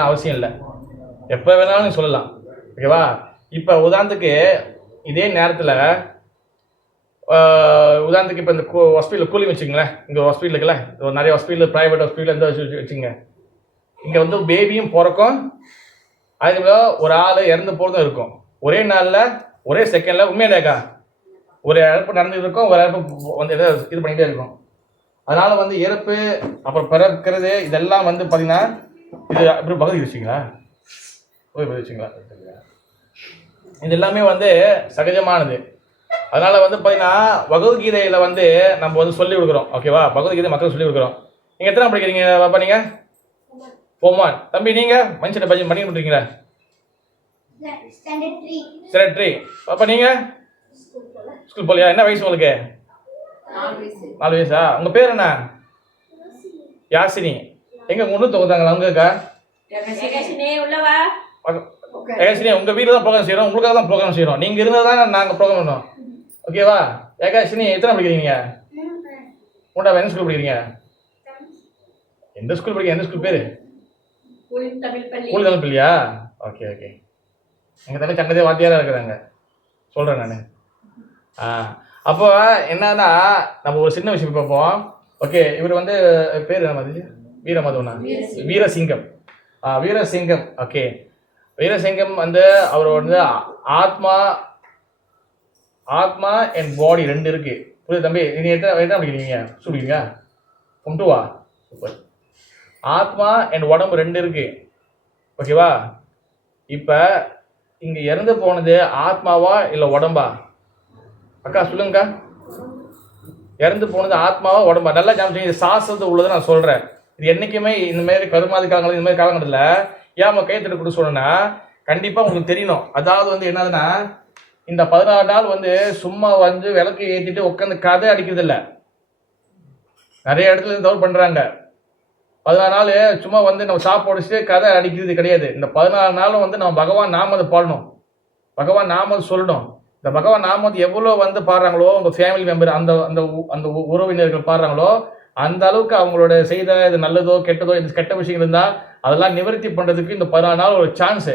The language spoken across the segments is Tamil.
அவசியம் இல்லை, எப்போ வேணாலும் நீ சொல்லலாம். ஓகேவா? இப்போ உதாரணத்துக்கு இதே நேரத்தில் உதாரணத்துக்கு இப்போ இந்த ஹாஸ்பிட்டலில் கூலி வச்சுங்களேன். இங்கே ஹாஸ்பிட்டல் இருக்குல்ல, நிறைய ஹாஸ்பிட்டல், ப்ரைவேட் ஹாஸ்பிட்டல் எந்த வச்சுங்க, இங்கே வந்து பேபியும் பிறக்கும், அதுக்கு ஒரு ஆள் இறந்து போகிறதும் இருக்கும். ஒரே நாளில் ஒரே செகண்டில். உண்மையிலேக்கா ஒரு இறப்பு நடந்துட்டு இருக்கும், ஒரு இறப்பு வந்து இது பண்ணிகிட்டே இருக்கும். அதனால் வந்து இறப்பு அப்புறம் பிறக்கிறது இதெல்லாம் வந்து பார்த்தீங்கன்னா இது அப்படி பகுதி வச்சிங்களா வச்சுங்களா, இது எல்லாமே வந்து சகஜமானது. அதனால் வந்து பார்த்தீங்கன்னா பகவத்கீதையில் வந்து நம்ம வந்து சொல்லி கொடுக்குறோம். ஓகேவா? பகவத்கீதை மக்கள் சொல்லி கொடுக்குறோம். நீங்கள் எத்தனை படிக்கிறீங்க பாப்பா? நீங்கள் போமான். தம்பி நீங்கள் மனுஷனை பஜ்ஜி பண்ணி கொடுத்துருக்கீங்களா? ஸ்டாண்டர்ட் 3. பாப்பா நீங்கள் ஸ்கூல் போலியா? என்ன வயசு உங்களுக்கு? 4 வயசா? உங்கள் பேர் என்ன? யாசினி. எங்க ஒன்று தொகுத்தாங்களா உங்கக்கா? ஏகாசினி, உங்கள் வீட்டில் தான் ப்ரோக்ராம் செய்கிறோம், உங்களுக்காக தான் ப்ரோக்ராம் செய்கிறோம். நீங்கள் இருந்தால் தான் நாங்கள் ப்ரோக்ராம் பண்ணோம். ஓகேவா? ஏகாசினி எத்தனை படிக்கிறீங்க? 3ஆவது. எந்த ஸ்கூல் படிக்கிறீங்க? எந்த ஸ்கூல் படிக்கிறீங்க? எந்த ஸ்கூல் பேர்? கூலி தமிழ் பள்ளியா? Okay okay. எங்கள் தம்பி சங்கதே வாத்தியாராக இருக்கிறாங்க, சொல்கிறேன் நான். அப்போ என்னன்னா நம்ம ஒரு சின்ன விஷயம் பார்ப்போம். ஓகே, இவர் வந்து பேர் என்ன? வீரமதவனா? வீரசிங்கம். வீரசிங்கம். ஓகே, வீரசிங்கம் வந்து அவர் வந்து ஆத்மா அண்ட் பாடி 2 இருக்கு. புரியுது தம்பி? நீங்கள் எத்தனை படிக்கிறீங்க? சொல்லுவீங்க 2வா? சூப்பர். ஆத்மா அண்ட் உடம்பு 2 இருக்கு. ஓகேவா? இப்போ இங்கே இறந்து போனது ஆத்மாவா இல்லை உடம்பா? அக்கா சொல்லுங்கக்கா. இறந்து போனது ஆத்மாவா உடம்பா? நல்லா ஜாமிச்சு. இது சாஸ்திரத்தை உள்ளதை நான் சொல்கிறேன். இது என்றைக்குமே இந்தமாரி கருமாதி காலங்கள் இந்த மாதிரி காலங்கட்டத்தில் ஏன் கையெழுத்து கொடுத்து சொன்னா கண்டிப்பாக உங்களுக்கு தெரியணும். அதாவது வந்து என்னதுன்னா, இந்த 16 நாள் வந்து சும்மா வந்து விளக்கு ஏற்றிட்டு உட்காந்து கதை அடிக்கிறது இல்லை. நிறைய இடத்துல தவறு பண்ணுறாங்க. 16 நாள் சும்மா வந்து நம்ம சாப்பிட்டு கதை அடிக்கிறது கிடையாது. இந்த 14 நாளும் வந்து நம்ம பகவான் நாமத்தை பாடணும், பகவான் நாமத்தை சொல்லணும். இந்த பகவான் நாமத்தை எவ்வளோ வந்து பாடுறாங்களோ, உங்கள் ஃபேமிலி மெம்பர் அந்த அந்த அந்த உறவினர்கள் பாடுறாங்களோ, அந்த அளவுக்கு அவங்களோட செய்த இது நல்லதோ கெட்டதோ இது கெட்ட விஷயங்கள் இருந்தால் அதெல்லாம் நிவர்த்தி பண்ணுறதுக்கு இந்த 14 நாள் ஒரு சான்ஸு.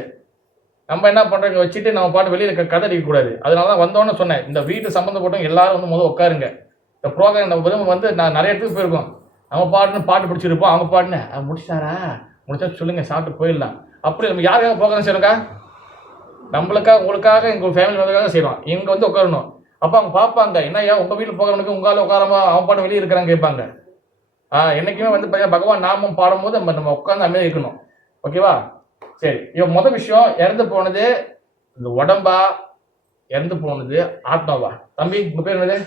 நம்ம என்ன பண்ணுறோங்க வச்சுட்டு நம்ம பாட்டு வெளியில் கதை அடிக்கக்கூடாது. அதனால தான் வந்தோன்னு சொன்னேன், இந்த வீட்டு சம்மந்தப்பட்டவங்க எல்லாரும் வந்து முதல் உட்காருங்க. இந்த ப்ரோக்ராம் நம்ம வந்து நான் நிறைய இடத்துக்கு போயிருக்கோம். நம்ம பாட்டு பிடிச்சிருப்போம், அவங்க பாட்டுன்னு முடிச்சாரா முடிச்சா சொல்லுங்கள், சாப்பிட்டு போயிடலாம். அப்படி நம்ம யாருக்காக ப்ரோக்ராம் செய்யறோங்க? நம்மளுக்காக, உங்களுக்காக, எங்கள் ஃபேமிலி மெம்பருக்காக செய்கிறோம். இங்கே வந்து உட்காரணும். அப்போ அவங்க பார்ப்பாங்க, என்ன ஏன் உங்கள் வீட்டில் ப்ரோக்ராமுக்கு உங்களால் உட்காராம அவன் பாட்டு வெளியே இருக்கிறாங்க கேட்பாங்க. என்றைக்குமே வந்து பகவான் நாமம் பாடும்போது நம்ம உட்காந்து அமைதியாக இருக்கணும். ஓகேவா? சரி, இப்போ முதல் விஷயம், இறந்து போனது இந்த உடம்பா, இறந்து போனது ஆத்மாவா? தம்பி உங்கள் பேர் என்னது?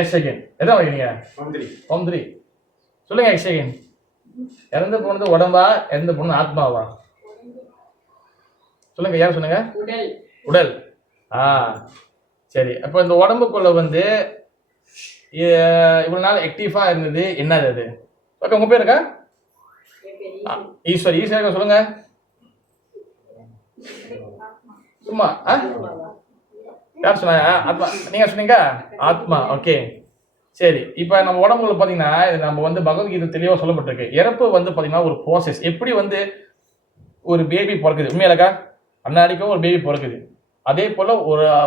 எக்ஸகன். எதான் வைக்கிறீங்க? Form 3. சொல்லுங்க எக்ஸகன். இறந்து போனது உடம்பா, இறந்து போனது ஆத்மாவா? சொல்லுங்க, யார் சொன்னீங்க? உடல். சரி, அப்போ இந்த உடம்புக்குள்ள வந்து இவ்வளவு நாள் ஆக்டிவா இருந்தது என்னது அது? ஓகே, உங்க பேருக்கா? ஈஸ்வரி. ஈஸ்வரி சொல்லுங்க சும்மா. யார் சொன்னாங்க? ஆத்மா. நீங்க சொன்னீங்க ஆத்மா. ஓகே சரி. இப்போ நம்ம உடம்புல பார்த்தீங்கன்னா இது நம்ம வந்து பகவத்கீதை தெளிவாக சொல்லப்பட்டிருக்கு. இறப்பு வந்து பார்த்தீங்கன்னா ஒரு ப்ராசஸ். எப்படி வந்து ஒரு பேபி பிறக்குது, உண்மையிலக்கா அன்னாடிக்கும் ஒரு பேபி பிறக்குது, அதே போல்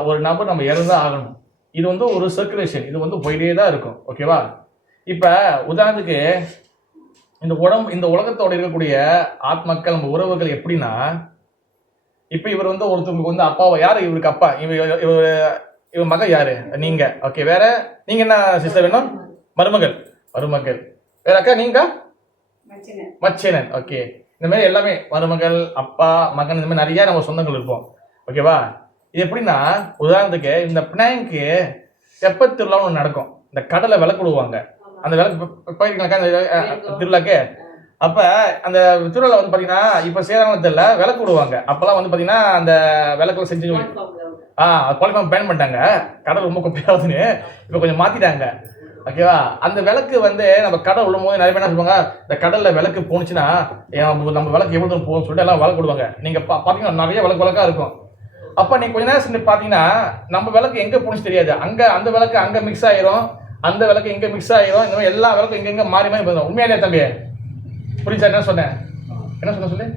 ஒரு நபர் நம்ம இறந்துதான் ஆகணும். இது வந்து ஒரு சர்க்குலேஷன், இது வந்து போயிட்டே தான் இருக்கும். ஓகேவா? இப்போ உதாரணத்துக்கு இந்த உலகத்தோடு இருக்கக்கூடிய ஆத்மாக்கள் நம்ம உறவுகள் எப்படின்னா, இப்போ இவர் வந்து ஒருத்தவங்களுக்கு வந்து அப்பாவை யார்? இவருக்கு அப்பா. இவர் மக யாரு? நீங்க. ஓகே, வேற நீங்க என்ன சிஸ்டர் வேணும்? மருமகள். வேற அக்கா நீங்க? மச்சினன். ஓகே, இந்த மாதிரி எல்லாமே மருமகள், அப்பா, மகன், இந்த மாதிரி நிறைய நம்ம சொந்தங்கள் இருப்போம். ஓகேவா? இது எப்படின்னா, உதாரணத்துக்கு இந்த பினாங்க்கு தெப்ப திருவிழான்னு ஒன்று நடக்கும். இந்த கடலை விளக்கு விடுவாங்க. அந்த விளக்கு போயிருக்கீங்களா அந்த திருவிழாக்கு? அப்போ அந்த திருவிழா வந்து பார்த்தீங்கன்னா இப்போ சேராங்கன்னு தெரியல, விளக்கு விடுவாங்க. அப்போல்லாம் வந்து பார்த்தீங்கன்னா அந்த விளக்குல செஞ்சு குவாலிஃபார்ம் பேன் பண்ணிட்டாங்க. கடல் ரொம்ப குப்பையாகுதுன்னு இப்போ கொஞ்சம் மாற்றிட்டாங்க. ஓகேவா? அந்த விளக்கு வந்து நம்ம கடல் விடும் போது நிறைய பேர் என்ன சொல்லுவாங்க, இந்த கடலில் விளக்கு போணுச்சுன்னா நம்ம விளக்கு எவ்வளோ தூரம் போகணும்னு சொல்லிட்டு எல்லாம் விளக்கு விடுவாங்க. நீங்கள் பார்த்தீங்கன்னா நிறைய விளக்கா இருக்கும். அப்போ நீங்கள் கொஞ்ச நேரம் சென்று பார்த்தீங்கன்னா நம்ம விளக்கு எங்கே போணுச்சு தெரியாது. அங்கே அந்த விளக்கு அங்கே மிக்ஸ் ஆயிரும், அந்த விளக்கு இங்கே மிக்ஸ் ஆகிடும். இந்த மாதிரி எல்லா விளக்கும் இங்கே மாறி மாறி போயிடும். உண்மையாலே தம்பி புரிஞ்சா? என்ன சொன்னேன்? என்ன சொன்ன சொல்லு.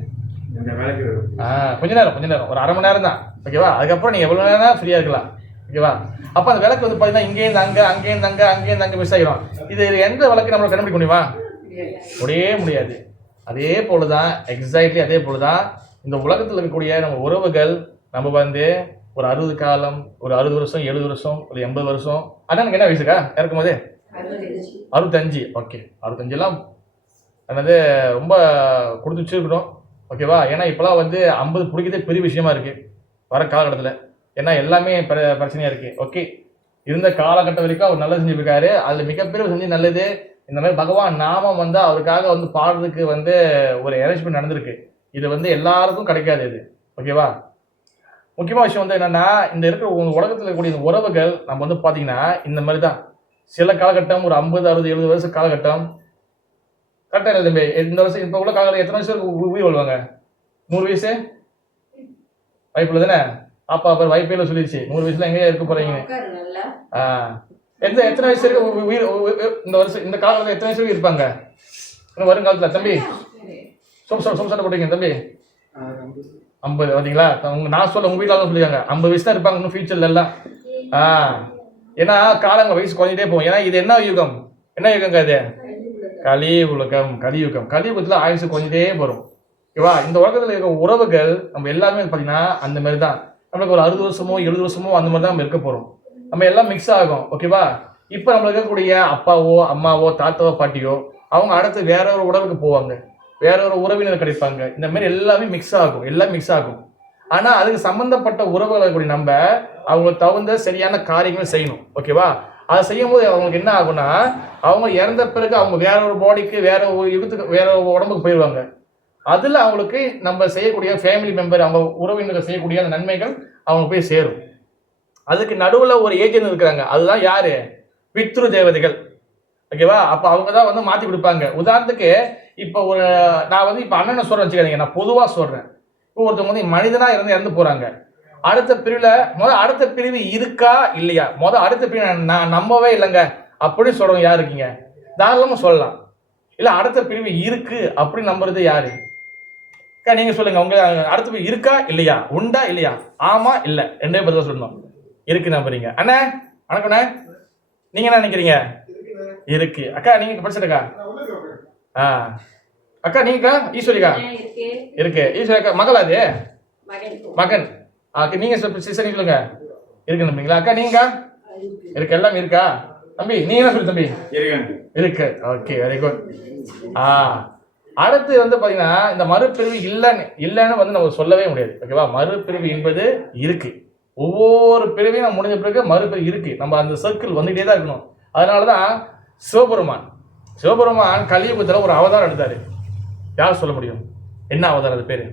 கொஞ்ச நேரம் ஒரு அரை மணி நேரம் தான். ஓகேவா? அதுக்கப்புறம் நீங்கள் எவ்வளோ நேரம் ஃப்ரீயாக இருக்கலாம். ஓகேவா? அப்போ அந்த விளக்கு வந்து பார்த்தீங்கன்னா இங்கேருந்து அங்கேருந்து மிஸ் ஆகிடும். இது எந்த விளக்கு நம்மளை கண்டுபிடிக்க முடியுமா? முடியாது. அதே போல தான், எக்ஸாக்ட்லி அதே போல தான் இந்த உலகத்தில் இருக்கக்கூடிய நம்ம உறவுகள். நம்ம வந்து ஒரு 60 காலம், ஒரு 60 வருஷம், 70 வருஷம், ஒரு 80 வருஷம். அதான் எனக்கு என்ன வயசுக்கா இருக்கும் போது 65. ஓகே, 65 என்னது ரொம்ப கொடுத்து வச்சுருக்கணும். ஓகேவா? ஏன்னா இப்போலாம் வந்து 50 பிடிக்கிறதே பெரிய விஷயமா இருக்குது வர காலகட்டத்தில். ஏன்னா எல்லாமே பிரச்சனையாக இருக்குது. ஓகே, இருந்த காலகட்டம் வரைக்கும் அவர் நல்லது செஞ்சுருக்காரு. அதில் மிகப்பெரிய செஞ்சு நல்லது. இந்த மாதிரி பகவான் நாமம் வந்து அவருக்காக வந்து பாடுறதுக்கு வந்து ஒரு அரேஞ்ச்மெண்ட் நடந்திருக்கு. இது வந்து எல்லாருக்கும் கிடைக்காது இது. ஓகேவா? முக்கியமான விஷயம் வந்து என்னன்னா, இந்த இருக்கிற உலகத்தில் இருக்கக்கூடிய இந்த உறவுகள் நம்ம வந்து பார்த்தீங்கன்னா இந்த மாதிரி தான். சில காலகட்டம் ஒரு 50, 60, 70 வருஷம் காலகட்டம் கரெக்டாக இல்லை தம்பி. இந்த வருஷம் இப்போ உள்ள காலகட்டம் எத்தனை வருஷம் உயிர் வாழ்வாங்க? 100 வயசு வாய்ப்பு இல்லை தானே? அப்பா அப்புறம் வாய்ப்பே சொல்லிடுச்சு 100 வயசுல எங்கேயா இருக்க போறீங்க. எத்தனை வயசு இருக்கு உயிர் இந்த வருஷம் இந்த காலத்தில் எத்தனை வயசு இருப்பாங்க வருங்காலத்தில்? தம்பி சோம்சாட்ட போட்டீங்க தம்பி 50 பார்த்தீங்களா? நான் சொல்ல உங்க வீட்டில் தான் சொல்லியிருக்காங்க 50 வயசு தான் இருப்பாங்க இன்னும் ஃபியூச்சர்ல எல்லாம். ஏன்னா காலங்க வயசு குறைஞ்சிட்டே போகும். ஏன்னா இது என்ன யுகம்? என்ன யுகங்க இது? கலியுகம். கலியுகத்தில் ஆயுசு குறைஞ்சிட்டே போகும். ஓகேவா? இந்த உலகத்தில் இருக்க உறவுகள் நம்ம எல்லாமே பார்த்தீங்கன்னா அந்த மாதிரி தான். நம்மளுக்கு ஒரு 60 வருஷமோ 70 வருஷமோ அந்த மாதிரி தான் நம்ம இருக்க போகிறோம். நம்ம எல்லாம் மிக்ஸ் ஆகும். ஓகேவா? இப்போ நம்ம இருக்கக்கூடிய அப்பாவோ அம்மாவோ தாத்தாவோ பாட்டியோ அவங்க அடுத்து வேற ஒரு உடலுக்கு போவாங்க, வேற ஒரு உறவினர் கிடைப்பாங்க. இந்த மாதிரி எல்லாமே மிக்ஸ் ஆகும். ஆனால் அதுக்கு சம்மந்தப்பட்ட உறவுகளை கூடிய நம்ம அவங்களுக்கு தகுந்த சரியான காரியங்கள் செய்யணும். ஓகேவா? அதை செய்யும் போது அவங்களுக்கு என்ன ஆகும்னா, அவங்க இறந்த பிறகு அவங்க வேற ஒரு பாடிக்கு, வேற ஒரு யுகத்துக்கு, வேற ஒரு உடம்புக்கு போயிடுவாங்க. அதில் அவங்களுக்கு நம்ம செய்யக்கூடிய ஃபேமிலி மெம்பர், அவங்க உறவினர்கள் செய்யக்கூடிய அந்த நன்மைகள் அவங்க போய் சேரும். அதுக்கு நடுவில் ஒரு ஏஜென்ட் இருக்கிறாங்க. அதுதான் யாரு? பித்ரு தேவதைகள். ஓகேவா? அப்போ அவங்க தான் வந்து மாற்றி கொடுப்பாங்க. உதாரணத்துக்கு இப்போ ஒரு நான் வந்து இப்போ அண்ணனை சொல்கிறேன் வச்சுக்காதீங்க, நான் பொதுவாக சொல்கிறேன். இப்போ ஒருத்தவங்க வந்து மனிதனாக இறந்து போகிறாங்க. அடுத்த பிரிவில் அடுத்த பிரிவு இருக்கா இல்லையா? அடுத்த பிரிவு நான் நம்பவே இல்லைங்க அப்படின்னு சொல்கிறவங்க யார் இருக்கீங்க? தாராளமாக சொல்லலாம். இல்லை அடுத்த பிரிவு இருக்கு அப்படின்னு நம்புறது யாரு? நீங்க சொல்லுங்க. உங்க அடுத்த பிரிவு இருக்கா இல்லையா? உண்டா இல்லையா? ஆமா இல்லை ரெண்டே பதில் சொல்லணும். இருக்கு நம்புறீங்க. அண்ணா வணக்கண்ணே, நீங்க என்ன நினைக்கிறீங்க? இருக்கு. அக்கா நீங்க படிச்சிருக்கா? அக்கா நீங்கக்கா? ஈஸ்வரிக்கா? இருக்கு. ஈஸ்வரி அக்கா மகள்? அது மகன். நீங்க சொல்லுங்க. இருக்கு நம்புறீங்களா? அக்கா நீங்க? இருக்கு. எல்லாம் இருக்கா தம்பி? நீங்க என்ன சொல்லு தம்பி? இருக்கு. Okay, very good. அடுத்து வந்து பாத்தீங்கன்னா இந்த மறுபிரிவு இல்லைன்னு வந்து நம்ம சொல்லவே முடியாது. ஓகேவா? மறுபிரிவு என்பது இருக்கு. ஒவ்வொரு பிரிவையும் முடிஞ்ச பிறகு மறுபிரிவு இருக்கு. நம்ம அந்த சர்க்கிள் வந்துகிட்டே தான் இருக்கணும். அதனாலதான் சிவபெருமான் கலியுகத்தில் ஒரு அவதாரம் எடுத்தாரு. யார் சொல்ல முடியும்? என்ன அவதாரம்? அது பேரு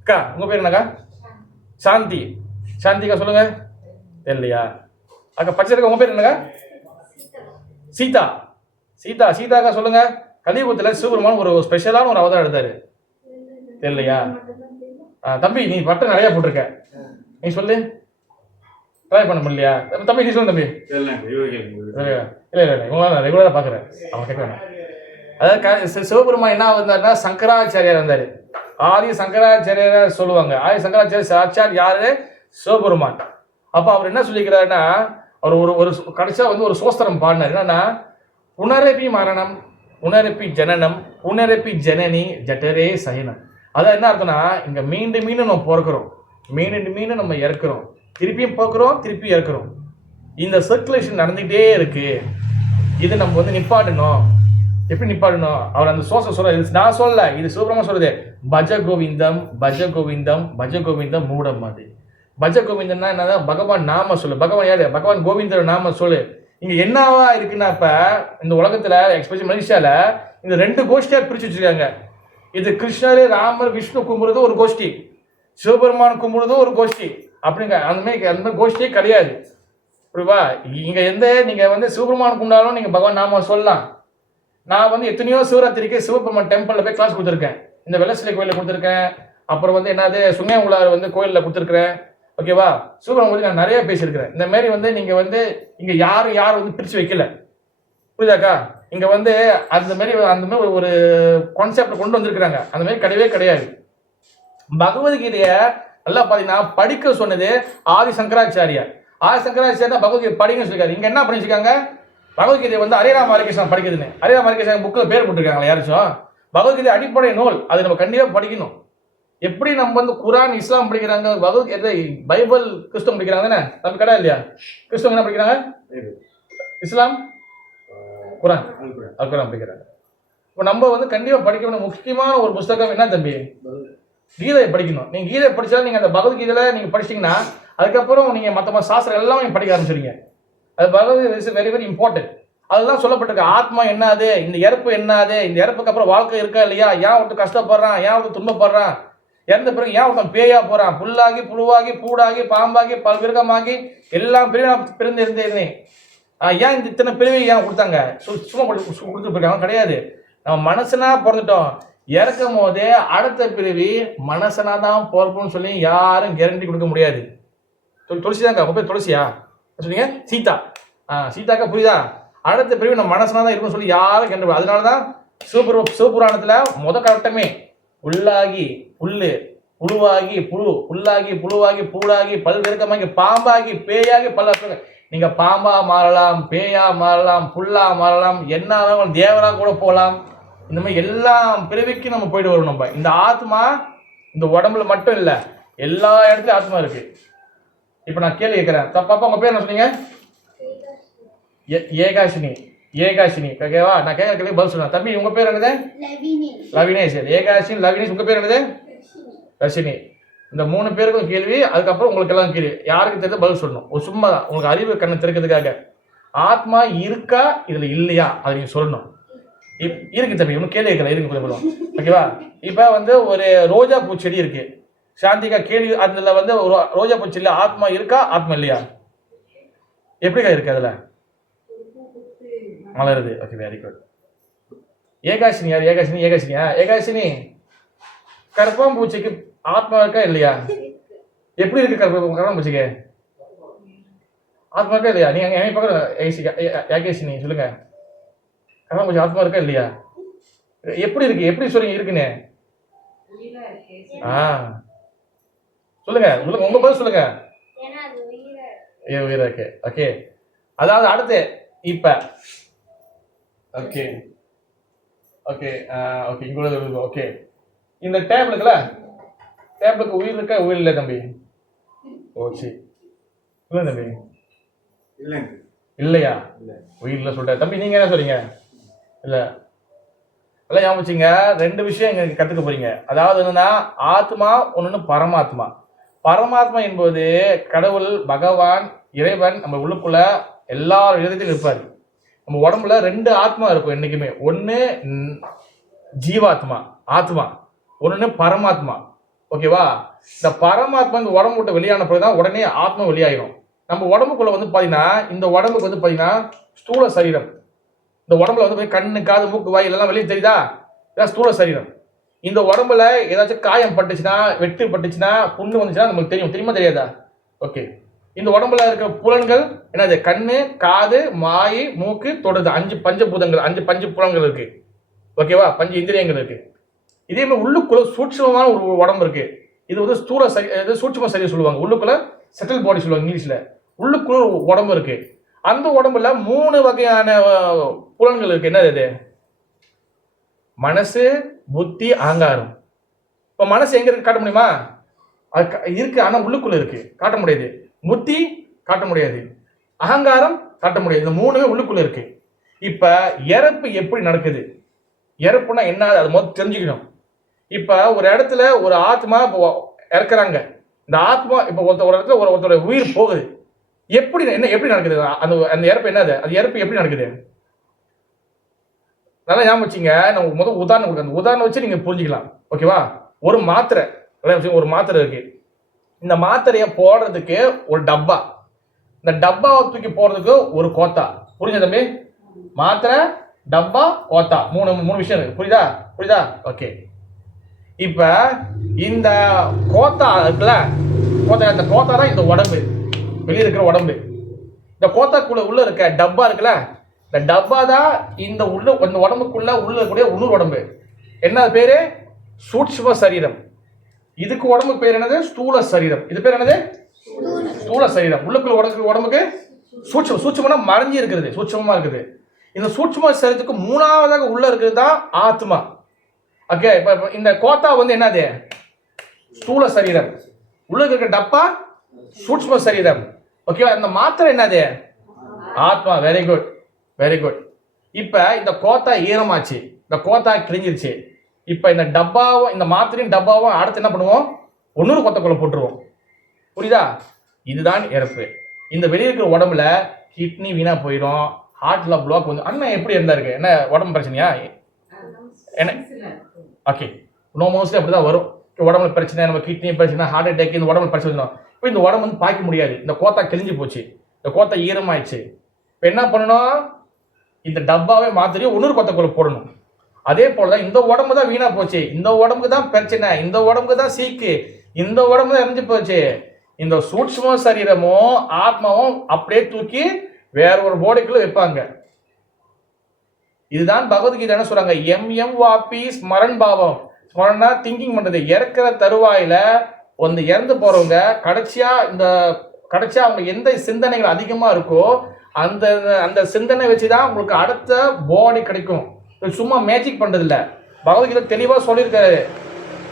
அக்கா, உங்க பேர் என்னக்கா? சாந்திக்கா சொல்லுங்க. தெரியலையா? அக்கா படிச்சிருக்க உங்க பேர் என்னக்கா? சீதாக்கா சொல்லுங்க. கலியுகத்தில் சிவபெருமான் ஒரு ஸ்பெஷலான ஒரு அவதாரம் எடுத்தாரு. தெரியலையா? தம்பி நீ பட்டம் நிறைய போட்டிருக்க, நீ சொல்லு. ட்ரை பண்ண முடியலையா தம்பி? நீ சொல்லு தம்பி. இல்லை நான் ரெகுலராக பார்க்குறேன். அவன் கேட்குறாங்க. அதாவது சிவபெருமான் என்ன வந்தாருன்னா சங்கராச்சாரியார் வந்தார். ஆதி சங்கராச்சாரியார் சொல்லுவாங்க. ஆதி சங்கராச்சாரிய சாட்சாத் யாரு? சிவபெருமான். அப்போ அவர் என்ன சொல்லிக்கிறாருன்னா, அவர் ஒரு கடைசியாக வந்து ஒரு சோஸ்திரம் பாடினார். என்னன்னா, புனரப்பி மரணம், புனரப்பி ஜனனம், புனரப்பி ஜனனி ஜட்டரே சயனம். அதான் என்ன அர்த்தம்னா, இங்கே மீண்டும் நம்ம பிறக்கிறோம், மீண்டும் நம்ம இறக்குறோம், திருப்பியும் பிறக்கிறோம், திருப்பி இறக்குறோம். இந்த சர்க்குலேஷன் நடந்துகிட்டே இருக்கு. இது நம்ம வந்து நிப்பாட்டணும். எப்படி நிப்பாட்டணும்? அவர் அந்த சோச சொல்ற, நான் சொல்லல, இது சிவபெருமான் சொல்றது. பஜ கோவிந்தம் பஜ கோவிந்தம் பஜ கோவிந்தம் மூடம் மாதிரி. பஜ கோவிந்தம்னா என்னதான்? பகவான் நாம சொல்லு. பகவான் யாரு? பகவான் கோவிந்தர் நாம சொல்லு. இங்க என்னவா இருக்குன்னா, இப்ப இந்த உலகத்துல எக்ஸ்பெஷலி மலேசியால இந்த 2 கோஷ்டியா பிரிச்சு வச்சிருக்காங்க. இது கிருஷ்ணர், ராமர், விஷ்ணு கும்பிடுறது ஒரு கோஷ்டி, சிவபெருமான் கும்பிடுறது ஒரு கோஷ்டி. அப்படிங்க அந்த மாதிரி கோஷ்டியே கிடையாது. புரியுவா? இங்க நீங்க வந்து சிவபெருமான் கும்பிடாலும் நீங்க பகவான் நாம சொல்லலாம். நான் வந்து எத்தனையோ சிவராத்திரிக்கு சிவபெருமான் டெம்பிள்ல போய் கிளாஸ் கொடுத்துருக்கேன். இந்த வெள்ளசிலை கோயிலில் கொடுத்துருக்கேன். அப்புறம் வந்து என்னது சுங்கையுள்ளார் வந்து கோயிலில் கொடுத்துருக்கிறேன். ஓகேவா? சிவபெருமான் பற்றி நான் நிறைய பேசியிருக்கிறேன். இந்த மாதிரி வந்து நீங்க வந்து இங்க யாரும் வந்து பிரிச்சு வைக்கல. புரியுதாக்கா? இங்க வந்து அந்த மாதிரி ஒரு கான்செப்ட் கொண்டு வந்திருக்கிறாங்க. அந்த மாதிரி கிடையவே கிடையாது. பகவத்கீதைய நல்லா பாத்தீங்கன்னா படிக்க சொன்னது ஆதி சங்கராச்சாரியார். ஆதி சங்கராச்சாரியா பகவத்கீதை படிங்கன்னு சொல்லிருக்காரு. இங்க என்ன பண்ணிருக்காங்க? பகவத்கீதை வந்து ஹரேராம ஹரிகிருஷ்ணன் படிக்குதுன்னு. ஹரேராம ஹரிகிருஷ்ணன் புக்ல பேர் போட்டிருக்காங்களா யாராச்சும்? பகவத்கீதை அடிப்படை நூல், அது நம்ம கண்டிப்பா படிக்கணும். எப்படி நம்ம வந்து குரான் இஸ்லாம் படிக்கிறாங்க, பகவத்கீதை பைபிள் கிறிஸ்தவம் படிக்கிறாங்க தானே? நம்ம கடை இல்லையா? கிறிஸ்தவம் என்ன படிக்கிறாங்க? இஸ்லாம் குரான், அல் குரான் படிக்கிறாங்க. இப்போ நம்ம வந்து கண்டிப்பா படிக்க வேண்டிய முக்கியமான ஒரு புத்தகம் என்ன தம்பி? கீதையை படிக்கணும். நீங்க கீதை படிச்சாலும் நீங்க அந்த பகவத்கீதையில நீங்க படிச்சீங்கன்னா அதுக்கப்புறம் நீங்க மற்ற சாஸ்திரம் எல்லாமே நீங்க படிக்க ஆரம்பிச்சிருங்க. அது Bhagavad Gita is very very important. அதெல்லாம் சொல்லப்பட்டிருக்கு. ஆத்மா என்னது, இந்த இறப்பு என்னது, இந்த இறப்புக்கு அப்புறம் வாழ்க்கை இருக்கா இல்லையா, ஏன் ஒருத்தர் கஷ்டப்படுறான், ஏன் ஒருத்தர் துன்பப்படுறான், இறந்த பிறகு ஏன் ஒருத்தன் பேயா போறான், புல்லாகி புழுவாகி பூடாகி பாம்பாகி பல்விருகமாகி எல்லாம் பிறந்து இருந்தேன், ஏன் இந்த இத்தனை பிரிவை ஏன் கொடுத்தாங்க? சும்மா கொடுத்துட்டு போயிருக்காங்க கிடையாது. நம்ம மனசனா பிறந்துட்டோம், இறக்கும் போதே அடுத்த பிரிவி மனசனா தான் பிறப்புன்னு சொல்லி யாரும் கேரண்டி கொடுக்க முடியாது. துளசி தாங்க, உங்க பேர் துளசியா சொன்னீங்க? சீதா, சீதாக்கா புரியுதா? அடுத்த பிரிவு நம்ம மனசனா தான் இருக்குன்னு சொல்லி யாரும் கேட்டு. அதனாலதான் சிவபுராணத்துல கட்டமே உள்ளாகி புல்லு, புழுவாகி புழு, புல்லாகி புழுவாகி பூடாகி பல்விருக்கமாகி பாம்பாகி பேயாகி பல. நீங்க பாம்பா மாறலாம், பேயா மாறலாம், புல்லா மாறலாம், என்ன தேவரா கூட போகலாம். இந்த மாதிரி எல்லா பிறவிக்கும் நம்ம போயிட்டு வரும். நம்ம இந்த ஆத்மா இந்த உடம்புல மட்டும் இல்ல, எல்லா இடத்துலயும் ஆத்மா இருக்கு. இப்ப நான் கேள்வி கேட்கிறேன், பாப்பா உங்க பேர் என்ன சொன்னீங்க? ஏகாசினி. ஏகாசினி ஓகேவா? நான் கேட்கற கேள்வி பதில் சொல்லுங்க. தம்பி உங்க பேர் என்னது? லவினேஷ். ஏகாசினி, லவினேஷ். உங்க பேர் என்னது? ரஷினி. இந்த 3 பேருக்கும் கேள்வி, அதுக்கப்புறம் உங்களுக்கு எல்லாம் கேள்வி. யாருக்கு தெரிஞ்ச பதில் சொல்லணும். ஒரு சும்மா தான் உங்களுக்கு அறிவு கண்ணை திறக்கிறதுக்காக. ஆத்மா இருக்கா இதுல இல்லையா அதை நீங்க சொல்லணும். இருக்கு தம்பி, ஒன்னும் கேள்வி கேட்கல, இருக்கு கொஞ்சம் ஓகேவா? இப்ப வந்து ஒரு ரோஜா பூ செடி இருக்கு. சாந்திகா கேள்வி, அதுல வந்து ஒரு ரோஜா பூ செடியில ஆத்மா இருக்கா ஆத்மா இல்லையா? எப்படிக்கா இருக்கு? அதுல மலருது. Okay, very good. ஏகாசினி யார்? ஏகாசினி. ஏகாசினியா? ஏகாசினி, கரப்பாம்பூச்சிக்கு ஆத்மா இருக்கா இல்லையா? எப்படி இருக்கு கரப்பாம்பூச்சிக்கு? ஆத்மா இருக்கா இல்லையா? நீங்க எங்க பக்கம் ஏகாசினி சொல்லுங்க. கரப்பாம்பூச்சி ஆத்மா இருக்கா இல்லையா? எப்படி இருக்கு? எப்படி சொல்றீங்க இருக்குன்னு? சொல்லுங்க சொல்லுங்க, உங்க பதில் சொல்லுங்க. உயிரா இருக்கு. ஓகே, அதாவது அடுத்து இப்ப ஓகே ஓகே ஓகே இங்க ஓகே. இந்த டேபிளுக்குல டேபிளுக்கு உயிர் இருக்கா உயிர் இல்லை தம்பி? ஓ சரி, இல்லை தம்பி இல்லையா? உயிர் இல்லை சொல்ற தம்பி. நீங்க என்ன சொல்றீங்க? இல்ல எல்லாம் ஞாபகிங்க. 2 விஷயம் இங்க கத்துக்க போறீங்க. அதாவது என்னன்னா, ஆத்மா ஒண்ணு, பரமாத்மா. பரமாத்மா என்பது கடவுள், பகவான், இறைவன் நம்ம உள்ளுக்குள்ள எல்லா விதத்திலும் இருப்பாரு. நம்ம உடம்புல 2 ஆத்மா இருக்கும் என்னைக்குமே. ஒண்ணு ஜீவாத்மா ஆத்மா, ஒண்ணு பரமாத்மா. ஓகேவா? இந்த பரமாத்மா இந்த உடம்பு விட்டு வெளியான பிறகுதான் உடனே ஆத்மா வெளியாயிரும். நம்ம உடம்புக்குள்ள வந்து பாத்தீங்கன்னா, இந்த உடம்புக்கு வந்து பாத்தீங்கன்னா ஸ்தூல சரீரம். இந்த உடம்புல வந்து கண்ணு, காது, மூக்கு, வாயில் எல்லாம் வெளியே தெரியுதா? இதான் ஸ்தூல சரீரம். இந்த உடம்புல ஏதாச்சும் காயம் பட்டுச்சுன்னா, வெட்டு பட்டுச்சுன்னா, புண்ணு வந்துச்சுன்னா நமக்கு தெரியும். தெரியுமா தெரியாதா? ஓகே. இந்த உடம்புல இருக்க புலன்கள் என்னது? கண்ணு, காது, வாய், மூக்கு, தொடுது. 5 பஞ்சபூதங்கள், 5 பஞ்ச புலன்கள் இருக்கு. ஓகேவா? 5 இந்திரியங்கள் இருக்கு. இதே மாதிரி உள்ளுக்குள்ள சூட்சமான ஒரு உடம்பு இருக்கு. இது வந்து சூட்சம சரீரம் சொல்லுவாங்க. உள்ளுக்குள்ள செட்டில் பாடி சொல்லுவாங்க இங்கிலீஷ்ல. உள்ளுக்குள்ள உடம்பு இருக்கு. அந்த உடம்புல 3 வகையான புலன்கள் இருக்கு. என்னது இது? மனசு, புத்தி, அகங்காரம். இப்ப மனசு எங்க இருக்கு காட்ட முடியுமா? இருக்கு, ஆனா உள்ளுக்குள்ள இருக்கு, காட்ட முடியாது. புத்தி காட்ட முடியாது, அகங்காரம் காட்ட முடியாது. இந்த 3மே உள்ளுக்குள்ள இருக்கு. இப்ப இறப்பு எப்படி நடக்குது? இறப்புனா என்ன? அது முதல்ல தெரிஞ்சுக்கணும். இப்ப ஒரு இடத்துல ஒரு ஆத்மா இறக்குறாங்க. இந்த ஆத்மா இப்ப ஒரு இடத்துல ஒருத்தரோட உயிர் போகுது. எப்படி நடக்குது அந்த இறப்பு? என்னது அது? இறப்பு எப்படி நடக்குது? நல்லா ஞாபகம் வச்சுங்க. நான் முதல் உதாரணம் கொடுக்குறேன். அந்த உதாரணம் வச்சு நீங்க புரிஞ்சுக்கலாம். ஓகேவா? ஒரு மாத்திரை இருக்கு. இந்த மாத்திரையை போடுறதுக்கு ஒரு டப்பா, இந்த டப்பாவை தூக்கி போடுறதுக்கு ஒரு கோத்தா. புரிஞ்ச தம்பி? மாத்திரை, டப்பா, கோத்தா, 3 விஷயம் இருக்கு. புரியுதா? ஓகே. இப்ப இந்த கோத்தா இருக்குல்ல, இந்த கோத்தா தான் இந்த உடம்பு, வெளியே இருக்கிற உடம்பு. இந்த கோத்தாக்குள்ள உள்ள இருக்க டப்பா இருக்குல்ல, இந்த டப்பா தான் இந்த உடம்புக்குள்ள உள்ள இருக்கக்கூடிய உள்ளூர் உடம்பு. என்ன பேரு? சூட்சும சரீரம். இதுக்கு உடம்புக்கு பேர் என்னது? ஸ்தூல சரீரம். இது பேர் என்னது? ஸ்தூல சரீரம். உள்ளுக்குள்ள உடம்புக்கு சூட்சுமனா மறைஞ்சி இருக்கிறது, சூட்சமா இருக்குது. இந்த சூட்சும சரீரத்துக்கு மூணாவதாக உள்ள இருக்கிறது தான் ஆத்மா. ஓகே, இப்ப இந்த கோத்தா என்னது? ஸ்தூல சரீரம். உள்ள இருக்கிற டப்பா சூட்சும சரீரம். ஓகேவா? இந்த மாத்திரை என்னது? ஆத்மா. Very good, very good. இப்ப இந்த கோத்தா ஈரமாச்சு, இந்த கோத்தா கிழிஞ்சிருச்சு. இப்ப இந்த டப்பாவும் இந்த மாத்திரையும் டப்பாவும் அடுத்து என்ன பண்ணுவோம்? ஒன்னொரு கொத்தக்குள்ள போட்டுருவோம். புரியுதா? இதுதான் இறப்பு. இந்த வெளியே இருக்கிற உடம்புல கிட்னி வீணா போயிடும், ஹார்ட்ல பிளாக் அண்ணன் எப்படி இருந்தாருக்கு? என்ன உடம்பு பிரச்சனையா? என்ன? ஓகே, மோஸ்ட்லி அப்படிதான் வரும். உடம்புல பிரச்சனை, நம்ம கிட்னி பிரச்சனை, ஹார்ட் அட்டாக், இந்த உடம்புல பிரச்சனை வந்துடும். இப்போ இந்த உடம்பு பாய்க்க முடியாது. இந்த கோத்தா கிழிஞ்சு போச்சு, இந்த கோத்தா ஈரமாயிடுச்சு. இப்போ என்ன பண்ணணும்? இந்த டப்பாவே மாத்திரையும் ஒன்னொரு கொத்தக்குள்ள போடணும். அதே போலதான் இந்த உடம்பு தான் வீணா போச்சு, இந்த உடம்புக்கு தான் பிரச்சனை, இந்த உடம்புக்கு தான் சீக்கு, இந்த உடம்பு தான் இறந்து போச்சு. இந்த சூட்சும சரீரமும் ஆத்மாவும் அப்படியே தூக்கி வேற ஒரு போடிக்குள்ள வைப்பாங்க. இதுதான் பகவத்கீதை என்ன சொல்றாங்க? எம் வாபி ஸ்மரன் பாவம். ஸ்மரன்னா திங்கிங் பண்றது. இறக்குற தருவாயில இறந்து போறவங்க கடைசியா அவங்க எந்த சிந்தனைகள் அதிகமா இருக்கோ அந்த அந்த சிந்தனை வச்சுதான் உங்களுக்கு அடுத்த பாடி கிடைக்கும். சும்மா மேஜிக் பண்றது இல்ல. பகவத்கீதை தெளிவா சொல்லியிருக்காரு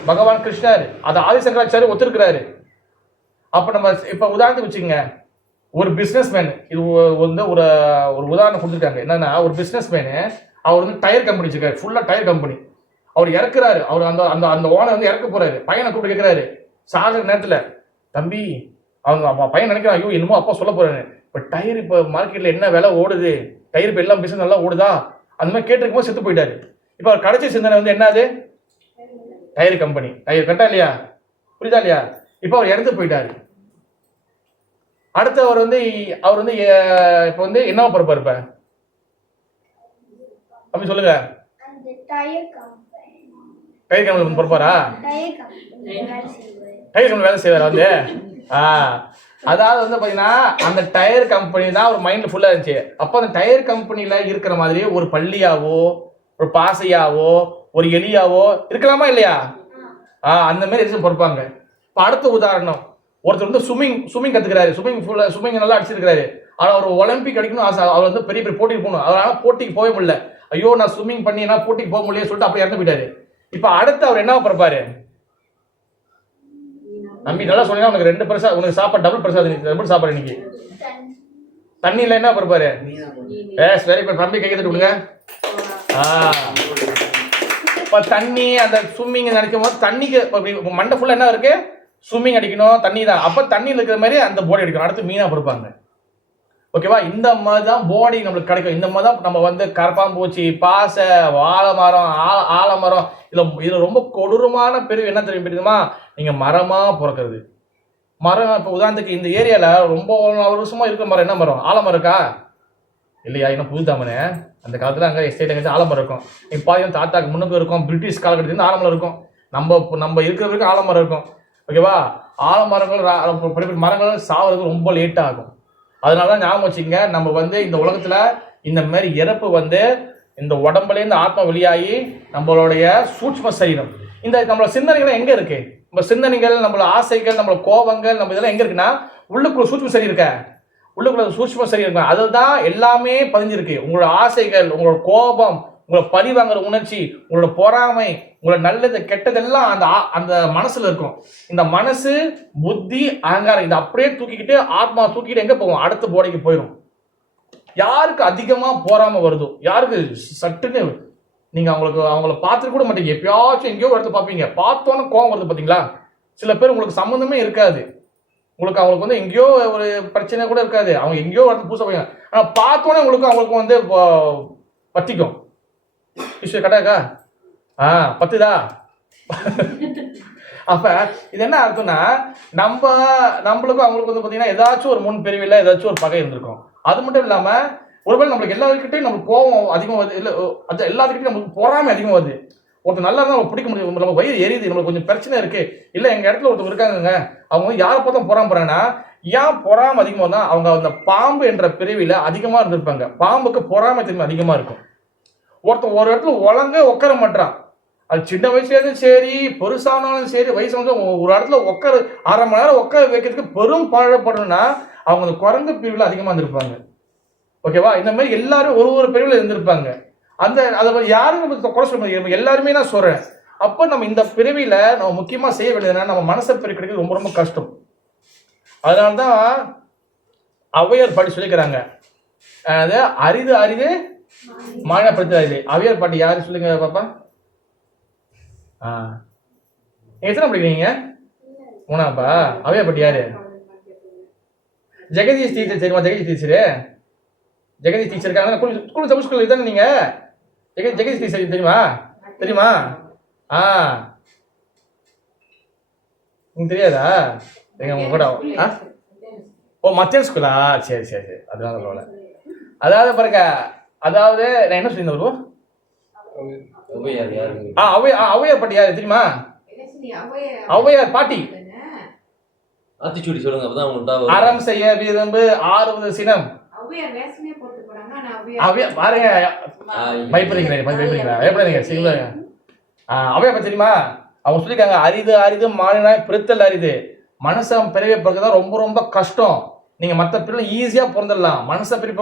பகவான் கிருஷ்ணர். அதை ஆதிசங்கராச்சாரி ஒத்துருக்கிறாரு. அப்ப நம்ம இப்ப உதாரணத்துக்கு வச்சுக்கோங்க, ஒரு பிசினஸ் மேன். இது ஒரு ஒரு உதாரணம் கொடுத்துருக்காங்க. என்னன்னா, ஒரு பிசினஸ் மேனு அவர் டயர் கம்பெனி வச்சிருக்காரு, ஃபுல்லா டயர் கம்பெனி. அவர் இறக்குறாரு. அவர் அந்த அந்த அந்த ஓனர் இறக்க போறாரு. பையனை கூப்பிட்டு கேட்கிறாரு சாகிற நேரத்துல, தம்பி அவங்க பையன் நினைக்கிறான், ஐயோ என்னமோ அப்பா சொல்ல போறாரு, இப்ப டயர் இப்ப மார்க்கெட்ல என்ன விலை ஓடுது, டயர் இப்ப எல்லாம் பிசினஸ் நல்லா ஓடுதா, அந்த மாதிரி கேட்டிருக்கும் போது செத்து போயிட்டாரு. இப்ப அவர் கடைசி சிந்தனை என்னது? Tyre company. டயர் கரெக்டா இல்லையா? புரியுதா இல்லையா? இப்ப அவர் இறந்து போயிட்டாரு. அடுத்து அவர் இப்ப என்ன பொறுப்பாரு? இப்ப அப்படி சொல்லுங்க. டயர் கம்பெனி பொறுப்பாரா? டயர் கம்பெனி வேலை செய்வார் அதாவது பாத்தீங்கன்னா அந்த டயர் கம்பெனி தான் ஒரு மைண்ட்ல ஃபுல்லா இருந்துச்சு. அப்ப அந்த டயர் கம்பெனில இருக்கிற மாதிரி ஒரு பள்ளியாவோ, ஒரு பாசையாவோ, ஒரு எலியாவோ இருக்கலாமா இல்லையா? அந்த மாதிரி பொறுப்பாங்க. இப்ப அடுத்த உதாரணம், ஒருத்தர் ஸ்விம்மிங் கத்துக்கிறாரு. ஸ்விம்மிங் நல்லா அடிச்சிருக்காரு. ஆனா அவர் ஒலிம்பிக் அடிக்கணும் ஆசை. அவர் பெரிய பெரிய போட்டிக்கு போகணும். அவரால் போட்டிக்கு போக முடியல. ஐயோ நான் ஸ்விம்மிங் பண்ணி போட்டிக்கு போக முடியல சொல்லிட்டு அப்படி இறந்து போயிட்டாரு. இப்ப அடுத்து அவர் என்ன பிறப்பாரு? நம்பி நல்லா சொன்னா உனக்கு 2 பரிசா, உனக்கு சாப்பாடு டபுள் பிரசாதம். டபுள் சாப்பாடு இன்னைக்கு. தண்ணியில என்ன பிறப்பாரு? Very good. தம்பி கை தட்டி விடுங்க. இப்ப தண்ணி அந்த ஸ்விம்மிங் நினைக்கும் போது தண்ணிக்கு மண்டை ஃபுல்லா என்ன இருக்கு? ஸ்விம்மிங் அடிக்கணும், தண்ணி தான். அப்ப தண்ணியில் இருக்கிற மாதிரி அந்த பாடி அடிக்கணும். அடுத்து மீனா பிறப்பாங்க. ஓகேவா? இந்த மாதிரி தான் பாடி நம்மளுக்கு கிடைக்கும். இந்த மாதிரி தான் நம்ம கரப்பாம்பூச்சி, பாசை, வாழைமரம், ஆலமரம், இதுல ரொம்ப கொடூரமான பிரிவு என்ன தெரியுமா? நீங்க மரமா பிறக்கிறது. மரம் இப்ப உதாரணத்துக்கு இந்த ஏரியால ரொம்ப வருஷமா இருக்கிற மரம் என்ன மரம்? ஆலமரம் இருக்கா இல்லையா? இன்னும் புதுதாமனே அந்த காலத்துல அங்க எஸ்டேட் எங்க ஆலமரம் இருக்கும். இப்ப பாத்தீங்கன்னா தாத்தாக்கு முன்னுக்கு இருக்கும். பிரிட்டிஷ் காலகட்டத்துல ஆலமரம் இருக்கும். நம்ம இருக்கிற வரைக்கும் ஆலமரம் இருக்கும். ஓகேவா? ஆலமரங்கள் மரங்கள் சாவதுக்கு ரொம்ப லேட் ஆகும். அதனாலதான் ஞாபகம் வச்சுங்க, நம்ம இந்த உலகத்துல இந்த மாதிரி இறப்பு இந்த உடம்புல இருந்து ஆத்மா வெளியாகி நம்மளுடைய சூட்சும சரீரம், இந்த நம்மளோட சிந்தனைகள் எங்க இருக்கு? நம்ம சிந்தனைகள், நம்மளோட ஆசைகள், நம்மளோட கோபங்கள், நம்ம இதெல்லாம் எங்க இருக்குன்னா உள்ளுக்குள்ள சூட்சும சரீரம் இருக்க. உள்ளுக்குள்ள சூட்சும சரீரம் இருக்கு. அதுதான் எல்லாமே பதிஞ்சிருக்கு. உங்களோட ஆசைகள், உங்களோட கோபம், உங்களோட பழி வாங்குற உணர்ச்சி, உங்களோட பொறாமை, உங்களோட நல்லது கெட்டதெல்லாம் அந்த மனசுல இருக்கும். இந்த மனசு, புத்தி, அகங்காரம் இதை அப்படியே தூக்கிக்கிட்டு ஆத்மா தூக்கிட்டு எங்க போகும்? அடுத்த போடிக்கு போயிடும். யாருக்கு அதிகமா போறாம வருதோ, யாருக்கு சட்டுன்னு நீங்க அவங்கள பார்த்துட்டு கூட மாட்டீங்க. எப்பயாச்சும் எங்கேயோ இடத்துல பார்ப்பீங்க. பார்த்தோன்னு கோவம் வருது பாத்தீங்களா? சில பேர் உங்களுக்கு சம்மந்தமே இருக்காது. அவங்களுக்கு எங்கேயோ ஒரு பிரச்சனை கூட இருக்காது. அவங்க எங்கேயோ இடத்துல பூச போய், ஆனா பார்த்தோன்னே அவங்களுக்கு பத்திக்கும். விஷயம் கட்டாக்கா பத்துதா? அப்ப இது என்ன அர்த்தம்னா, நம்மளுக்கும் அவங்களுக்கு பாத்தீங்கன்னா ஏதாச்சும் ஒரு முன் பிரிவில் ஏதாச்சும் ஒரு பகை இருந்திருக்கும். அது மட்டும் இல்லாம ஒருவேளை நம்மளுக்கு எல்லாருக்கிட்டையும் நமக்கு கோபம் அதிகமாக வருது, இல்லை அது எல்லாத்துக்கிட்டையும் நமக்கு பொறாமை அதிகமாக வருது. ஒருத்தர் நல்லா இருந்தால் நம்ம பிடிக்க முடியும், நம்ம வயிறு எரியுது, நம்மளுக்கு கொஞ்சம் பிரச்சனை இருக்கு, இல்லை எங்கள் இடத்துல ஒருத்தர் இருக்காங்க, அவங்க வந்து யாரை பார்த்தா பொறாம போறாங்கன்னா, ஏன் பொறாம அதிகமாக தான் அவங்க அந்த பாம்பு என்ற பிரிவில் அதிகமாக இருந்திருப்பாங்க. பாம்புக்கு பொறாமை தன்மை அதிகமாக இருக்கும். ஒருத்தன் ஒரு இடத்துல ஒழுங்க உட்கார மாட்டான், அது சின்ன வயசுலேருந்து சரி பெருசானாலும் சரி வயசானாலும் ஒரு இடத்துல உட்கார 1/2 மணி நேரம் உட்கார வைக்கிறதுக்கு பெரும் பாழப்படணும்னா அவங்க அந்த குரங்கு பிரிவில் அதிகமாக இருந்திருப்பாங்க. ஓகேவா? இந்த மாதிரி எல்லாரும் ஒரு பிரிவில் இருந்திருப்பாங்க. அந்த அதை யாரும் குறை சொல்ல முடியாது, எல்லாருமே நான் சொல்றேன். அப்போ நம்ம இந்த பிரிவில நம்ம முக்கியமா செய்ய வேண்டியதுன்னா நம்ம மனசை பிரிக்கிறது ரொம்ப ரொம்ப கஷ்டம். அதனால்தான் ஔவையார் பாட்டி சொல்லிக்கிறாங்க, அது அரிது அரிது மாயப்படுத்த அரிது. ஔவையார் பாட்டி யாரு சொல்லுங்க பாப்பா? எத்தனை படிக்கிறீங்க? 3ஆப்பா? ஔவையார் பாட்டி யாரு? ஜெகதீஷ் டீச்சர் தெரியுமா? ஜெகதீஷ் டீச்சரு, ஜெகதீஷ் டீச்சர் இருக்காங்க ஸ்கூல் தமிழ் ஸ்கூல் தானே நீங்க? ஜெகதீஷ் டீச்சர் தெரியுமா? தெரியுமா? உங்களுக்கு தெரியாதா? எங்க கூட ஓ மத்தியான ஸ்கூலா? சரி சரி சரி, அதனால பரவாயில்ல. அதாவது பாருங்க, அதாவது நான் என்ன சொல்லியிருந்தேன், ஔவையார் பாட்டி யாரு தெரியுமா? ஔவையார் பாட்டி ஆத்திச்சூடி சொல்லுங்க, அப்பதான் உங்களுக்கு அறம் செய்ய விரும்பு ஆறுவது சினம். பாருங்க, பயப்படுறீங்க சரிங்களா? ஔவையார் தெரியுமா? அவங்க சொல்லியிருக்காங்க, அரிது அரிது மானினாய் பிறத்தல் அரிது. மனுஷன் பிறவி பிறகுதான் ரொம்ப ரொம்ப கஷ்டம். நீங்க மற்ற பிறகு ஈஸியா பிறந்துடலாம், மனுஷ பிறவி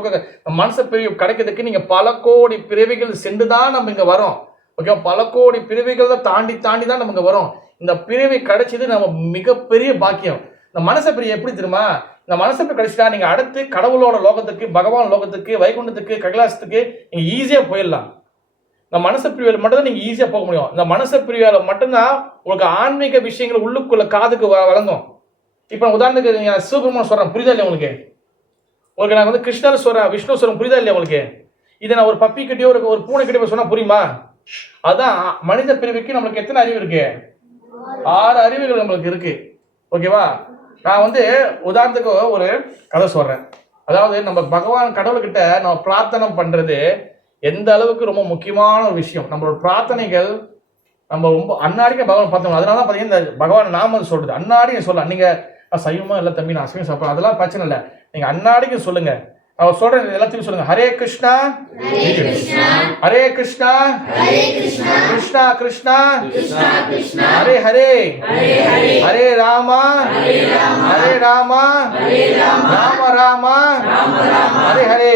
மனுஷ பிறவி கிடைக்கிறதுக்கு நீங்க பல கோடி பிறவிகள் சென்று தான் நம்ம இங்க வரோம். ஓகே, பல கோடி பிறவிகள் தான் தாண்டி தான் நம்ம இங்க வரோம். இந்த பிறவி கிடைச்சது நம்ம மிகப்பெரிய பாக்கியம். இந்த மனச பிரிவு எப்படி தெரியுமா? இந்த மனச பிரிவு கிடைச்சிட்டா நீங்க அடுத்து கடவுளோட லோகத்துக்கு, பகவான் லோகத்துக்கு, வைகுண்டத்துக்கு, கைலாசத்துக்கு நீங்க ஈஸியா போயிடலாம். இந்த மனச பிரிவில் மட்டும்தான் நீங்க ஈஸியா போக முடியும். இந்த மனச பிரிவால மட்டும்தான் உங்களுக்கு ஆன்மீக விஷயங்கள் உள்ளுக்குள்ள காதுக்கு வழங்கும். இப்ப உதாரணத்துக்கு நீங்க சிவபெருமான் சொல்றேன், புரியுதா இல்லையா உங்களுக்கு? உங்களுக்கு நான் வந்து கிருஷ்ணர் சொல்றேன், விஷ்ணு சொல்றேன், புரியுதா இல்லையா உங்களுக்கு? இதை நான் ஒரு பப்பி கிட்டயோ ஒரு பூனை கிட்டயோ சொன்னா புரியுமா? அதான் மனித பிரிவுக்கு நம்மளுக்கு எத்தனை அறிவு இருக்கு? 6 அறிவுகள் நம்மளுக்கு இருக்கு. ஓகேவா? நான் வந்து உதாரணத்துக்கு ஒரு கதை சொல்றேன். அதாவது நம்ம பகவான் கடவுள்கிட்ட நம்ம பிரார்த்தனை பண்றது எந்த அளவுக்கு ரொம்ப முக்கியமான ஒரு விஷயம். நம்மளோட பிரார்த்தனைகள் நம்ம ரொம்ப அன்னாடிக்க பகவான் பார்த்தோம். அதனால தான் பார்த்தீங்கன்னா இந்த பகவான் நாம சொல்றது அன்னாடிக்க சொல்லலாம். நீங்க சைவமா இல்லை தம்பி, நான் அசைவம் சாப்பிட்றேன், அதெல்லாம் பிரச்சனை இல்லை. நீங்க அன்னாடிக்க சொல்லுங்க. அவர் சொல்றேன் எல்லாத்தையும் சொல்லுங்க. ஹரே கிருஷ்ணா ஹரே கிருஷ்ணா கிருஷ்ணா கிருஷ்ணா ஹரே ஹரே ஹரே ராமா ஹரே ராமா ராம ராமா ஹரே ஹரே.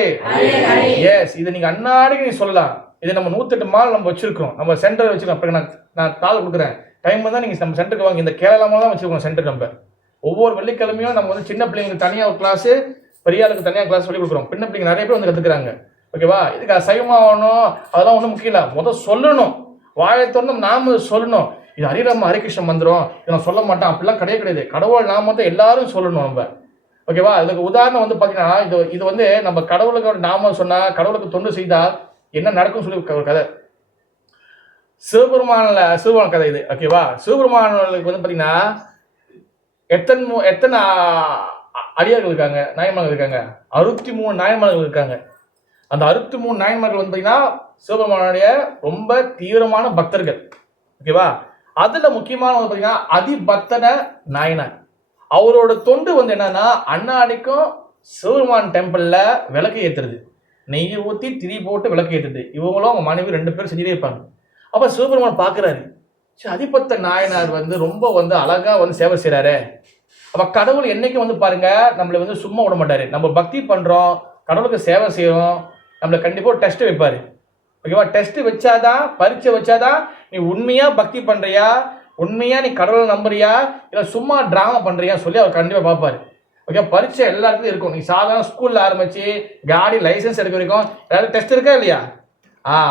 எஸ், இதை நீங்க அன்னாடிக்கு நீங்க சொல்லலாம். இதை நம்ம 108 மால் நம்ம வச்சிருக்கோம், நம்ம சென்டர் வச்சிருக்கோம். நான் கால் கொடுக்குறேன், டைம் தான் நீங்க நம்ம சென்டருக்கு வாங்க. இந்த கேரளா தான் வச்சிருக்கோம் சென்டர். நம்ம ஒவ்வொரு வெள்ளிக்கிழமையும் நம்ம வந்து சின்ன பிள்ளைங்களுக்கு தனியாக ஒரு கிளாஸ், பெரிய ஆளுக்கு தனியாக கிளாஸ் சொல்லி கொடுக்குறோம். பின்ன பிள்ளைங்க நிறைய பேர் வந்து கற்றுக்குறாங்க. ஓகேவா? இதுக்கு சைவமாகணும் அதெல்லாம் ஒன்றும் முக்கியம் இல்லை. முதல் சொல்லணும், வாயை திறந்து நாம சொல்லணும். இது ஹரிராம ஹரிகிருஷ்ண மந்திரம், இதை நான் சொல்ல மாட்டேன் அப்படிலாம் கிடையாது. கடவுள் நாம வந்து எல்லாரும் சொல்லணும் நம்ம. ஓகேவா? இதுக்கு உதாரணம் வந்து பார்த்தீங்கன்னா, இது வந்து நம்ம கடவுளுக்கு நாம சொன்னா, கடவுளுக்கு தொண்டு செய்தால் என்ன நடக்கும் சொல்லி ஒரு கதை. சிவபெருமான கதை இது. ஓகேவா? சிவபெருமானுக்கு வந்து பார்த்தீங்கன்னா எத்தனை அடியார்கள் இருக்காங்க, நாயன்மார்கள் இருக்காங்க? 63 நாயன்மார்கள் இருக்காங்க. அந்த 63 நாயன்மார்கள் வந்து பார்த்தீங்கன்னா சிவபெருமானுடைய ரொம்ப தீவிரமான பக்தர்கள். ஓகேவா? அதுல முக்கியமான வந்து பார்த்தீங்கன்னா அதிபக்தன நாயனார். அவரோட தொண்டு வந்து என்னன்னா, அன்னாடிக்கும் சிவபெருமான் டெம்பிள்ல விளக்கு ஏற்றுறது, நெய் ஊற்றி திரி போட்டு விளக்கு ஏற்றுறது. இவங்களும் அவங்க மனைவி 2 பேரும் செஞ்சுட்டே இருப்பாங்க. அப்ப சிவபெருமான் பார்க்குறாரு, சரி அதிபத்த நாயனார் வந்து ரொம்ப வந்து அழகா வந்து சேவை செய்யறாரு. அப்ப கடவுள் என்னைக்கு வந்து பாருங்க நம்மளை வந்து சும்மா விட மாட்டாரு. நம்ம பக்தி பண்றோம், கடவுளுக்கு சேவை செய்யறோம், நம்மளை கண்டிப்பா ஒரு டெஸ்ட் வைப்பாரு. ஓகேவா? டெஸ்ட் வச்சாதான், பரீட்சை வச்சாதான் நீ உண்மையா பக்தி பண்றியா, உண்மையா நீ கடவுளை நம்புறியா, இல்லை சும்மா டிராமா பண்றியா சொல்லி அவர் கண்டிப்பா பார்ப்பாரு. ஓகே, பரீட்சை எல்லாருக்கும் இருக்கும். நீ சாதாரண ஸ்கூல்ல ஆரம்பிச்சு காடி லைசன்ஸ் எடுக்க வரைக்கும் ஏதாவது டெஸ்ட் இருக்கா இல்லையா?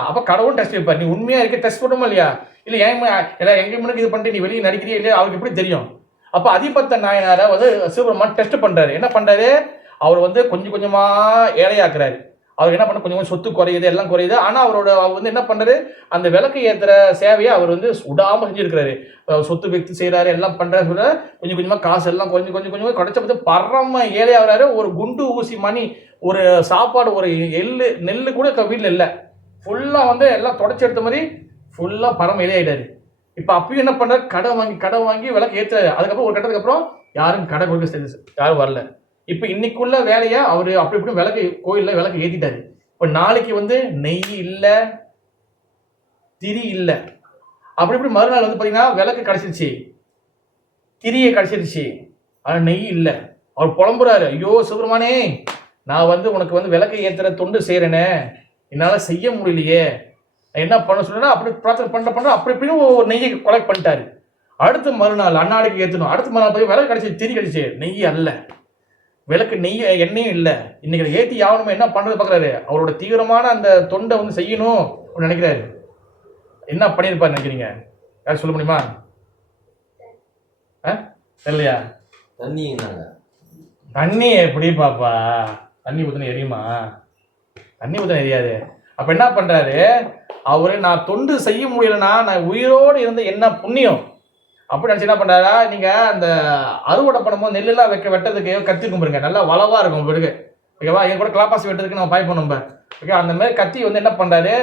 அப்ப கடவுள் டெஸ்ட் வைப்பார். நீ உண்மையா இருக்க டெஸ்ட் பண்ணுமா இல்லையா? இல்லை எங்க முன்னாடி இது பண்ணிட்டு நீ வெளியே நடிக்கிறியா இல்லையா, அவருக்கு எப்படி தெரியும்? அப்ப அதிபத்த நாயனாரை வந்து சிவபெருமான் டெஸ்ட் பண்றாரு. என்ன பண்றாரு? அவர் வந்து கொஞ்சம் கொஞ்சமா ஏழையாக்குறாரு. அவர் என்ன பண்ண, கொஞ்சம் கொஞ்சம் சொத்து குறையுது, எல்லாம் குறையுது. ஆனா அவர் வந்து என்ன பண்றாரு, அந்த விளக்கு ஏத்துற சேவையை அவர் வந்து விடாம செஞ்சிருக்கிறாரு. சொத்து வித்து செய்யறாரு, எல்லாம் பண்றாரு. சொல்ற கொஞ்சம் கொஞ்சமா காசு எல்லாம் கொஞ்சம் கொஞ்சம் குறைச்ச பார்த்து பரம ஏழையாகிறாரு. ஒரு குண்டு ஊசி மணி, ஒரு சாப்பாடு, ஒரு நெல்லு கூட வீட்டில் இல்லை. ஃபுல்லா வந்து எல்லாம் தொடச்சி எடுத்த மாதிரி ஃபுல்லா பரம இலையாயிட்டாரு. இப்ப அப்பயும் என்ன பண்றாரு, கடை வாங்கி விளக்கு ஏத்துறாரு. அதுக்கப்புறம் ஒரு கட்டத்துக்கு அப்புறம் யாரும் கடை கொடுக்க யாரும் வரல. இப்ப இன்னைக்குள்ள வேலையா அவரு அப்படி இப்படி விளக்கு கோயில்ல விளக்கு ஏத்திட்டாரு. இப்ப நாளைக்கு வந்து நெய் இல்ல, திரி இல்ல, அப்படி இப்படி மறுநாள் வந்து பாத்தீங்கன்னா விளக்கு கிடைச்சிருச்சு, திரியை கிடைச்சிருச்சு, ஆனா நெய் இல்ல. அவர் புலம்புறாரு, ஐயோ சுப்பிரமணி, நான் வந்து உனக்கு வந்து விளக்கு ஏத்துற தொண்டு செய்யறேனே, என்னால செய்ய முடியலையே, என்ன பண்ண சொல்றேன்னா அப்படி பிரார்த்தனை பண்ற அப்படி இப்படின்னு ஒரு நெய்யை கொலெக்ட் பண்ணிட்டாரு. அடுத்து மறுநாள் அன்னாடிக்கு ஏத்தணும். அடுத்த மறுநாள் போய் விளக்கு கிடைச்சி, திரி கிடைச்சு, நெய் அல்ல, விளக்கு நெய் எண்ணெயும் இல்லை. இன்னைக்கு ஏத்தி யாவனுமே என்ன பண்றது பாக்குறாரு. அவரோட தீவிரமான அந்த தொண்டை வந்து செய்யணும் அப்படின்னு நினைக்கிறாரு. என்ன பண்ணிருப்பாரு நினைக்கிறீங்க? யாரும் சொல்ல முடியுமா? இல்லையா? தண்ணி எப்படி பாப்பா, தண்ணி ஊத்துன எரியுமா? தண்ணி ஊத்துன எரியாது. அப்ப என்ன பண்றாரு அவரு, நான் தொண்டு செய்ய முடியலன்னா நான் உயிரோடு இருந்து என்ன புண்ணியம் அப்படி நினைச்சு என்ன பண்றாரா, நீங்க அந்த அறுவடை பண்ணும்போது நெல்லெல்லாம் வெட்டதுக்கு கத்தி கும்பிடுங்க, நல்லா வளவா இருக்கும் உங்களுக்கு, ஓகேவா? என் கூட கிளாப்பாசி வெட்டுறதுக்கு நம்ம பாய்ப்போம் நம்ம, ஓகே? அந்த மாதிரி கத்தி வந்து என்ன பண்றாரு,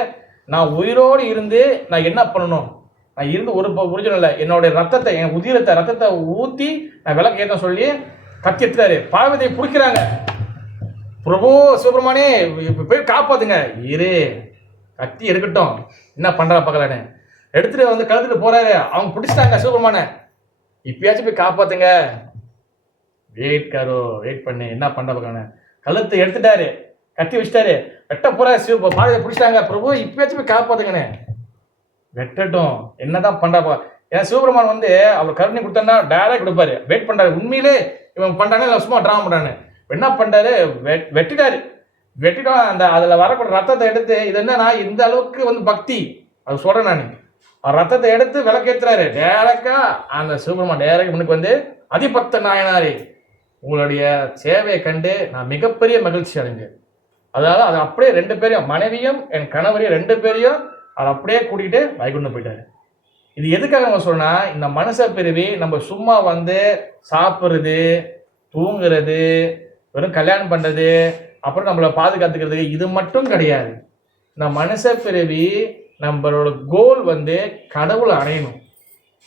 நான் உயிரோடு இருந்து நான் என்ன பண்ணணும், நான் இருந்து ஒரு ஒரிஜினல் இல்லை, என்னுடைய ரத்தத்தை, என் ரத்தத்தை ஊத்தி நான் விளக்கு ஏற்ற சொல்லி கத்தி எடுத்துறாரு. பார்வதியை பிடிக்கிறாங்க. பிரபு சுப்பிரமணி போய் காப்பாத்துங்க. இரு, கத்தி எடுக்கட்டும், என்ன பண்றா பார்க்கலான்னு எடுத்துட்டு வந்து கழுத்துட்டு போறாரு. அவங்க பிடிச்சிட்டாங்க சுப்பிரமண, இப்பயாச்சும் போய் காப்பாத்துங்க. வெயிட் கரோ, வெயிட் பண்ணு, என்ன பண்ற பார்க்கலான்னு கழுத்தை எடுத்துட்டாரு, கத்தி வச்சுட்டாரு, வெட்ட போறாரு. பார்வதியை பிடிச்சிட்டாங்க. பிரபு இப்பயாச்சும் போய் காப்பாத்துங்கன்னு. வெட்டட்டும், என்னதான் பண்றா. ஏன்னா சிவபெருமான் வந்து அவர் கருணை கொடுத்தா டைரக்ட் கொடுப்பாரு. வெயிட் பண்றாரு, உண்மையிலே இவன் பண்றானே இல்லை சும்மா ட்ராமா பண்றானு. என்ன பண்றாரு, வெட்டிட்டாரு. வெட்டிட்டோம், அந்த அதுல வரக்கூடிய ரத்தத்தை எடுத்து, இது என்னன்னா இந்த அளவுக்கு வந்து பக்தி அது சொல்றேன் நான். ரத்தத்தை எடுத்து விளக்கேத்துறாரு. டேரக்டா அந்த சிவபெருமான் டேரக்ட் முன்னுக்கு வந்து, அதிபக்த நாயனாரே, உங்களுடைய சேவையை கண்டு நான் மிகப்பெரிய மகிழ்ச்சி அடைஞ்சேன். அதாவது அது அப்படியே ரெண்டு பேரையும், மனைவியும் என் கணவரையும் ரெண்டு பேரையும் அதை அப்படியே கூட்டிகிட்டு வைகுண்டம் போயிட்டாரு. இது எதுக்காக நம்ம சொன்னா, இந்த மனுஷ பிறவி நம்ம சும்மா வந்து சாப்பிட்றது, தூங்குறது, வெறும் கல்யாணம் பண்றது, அப்புறம் நம்மளை பாதுகாத்துக்கிறதுக்கு இது மட்டும் கிடையாது. இந்த மனுஷ பிறவி நம்மளோட கோல் வந்து கடவுளை அடையணும்,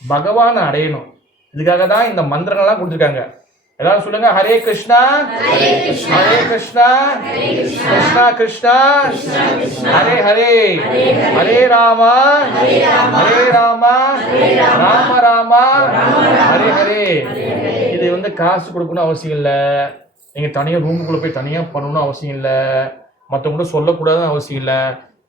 பகவானை அடையணும். இதுக்காக தான் இந்த மந்திரங்கள்லாம் கொடுத்துருக்காங்க. எல்லாரும் சொல்லுங்க, ஹரே கிருஷ்ணா ஹரே கிருஷ்ணா கிருஷ்ணா கிருஷ்ணா ஹரே ஹரே, ஹரே ராமா ஹரே ராமா ராம ராமா ஹரே ஹரே. இது வந்து காசு கொடுக்கணும் அவசியம் இல்லை, நீங்க தனியாக ரூமுக்குள்ள போய் தனியாக பண்ணணும்னு அவசியம் இல்லை, மற்றவங்க சொல்லக்கூடாதுன்னு அவசியம் இல்லை.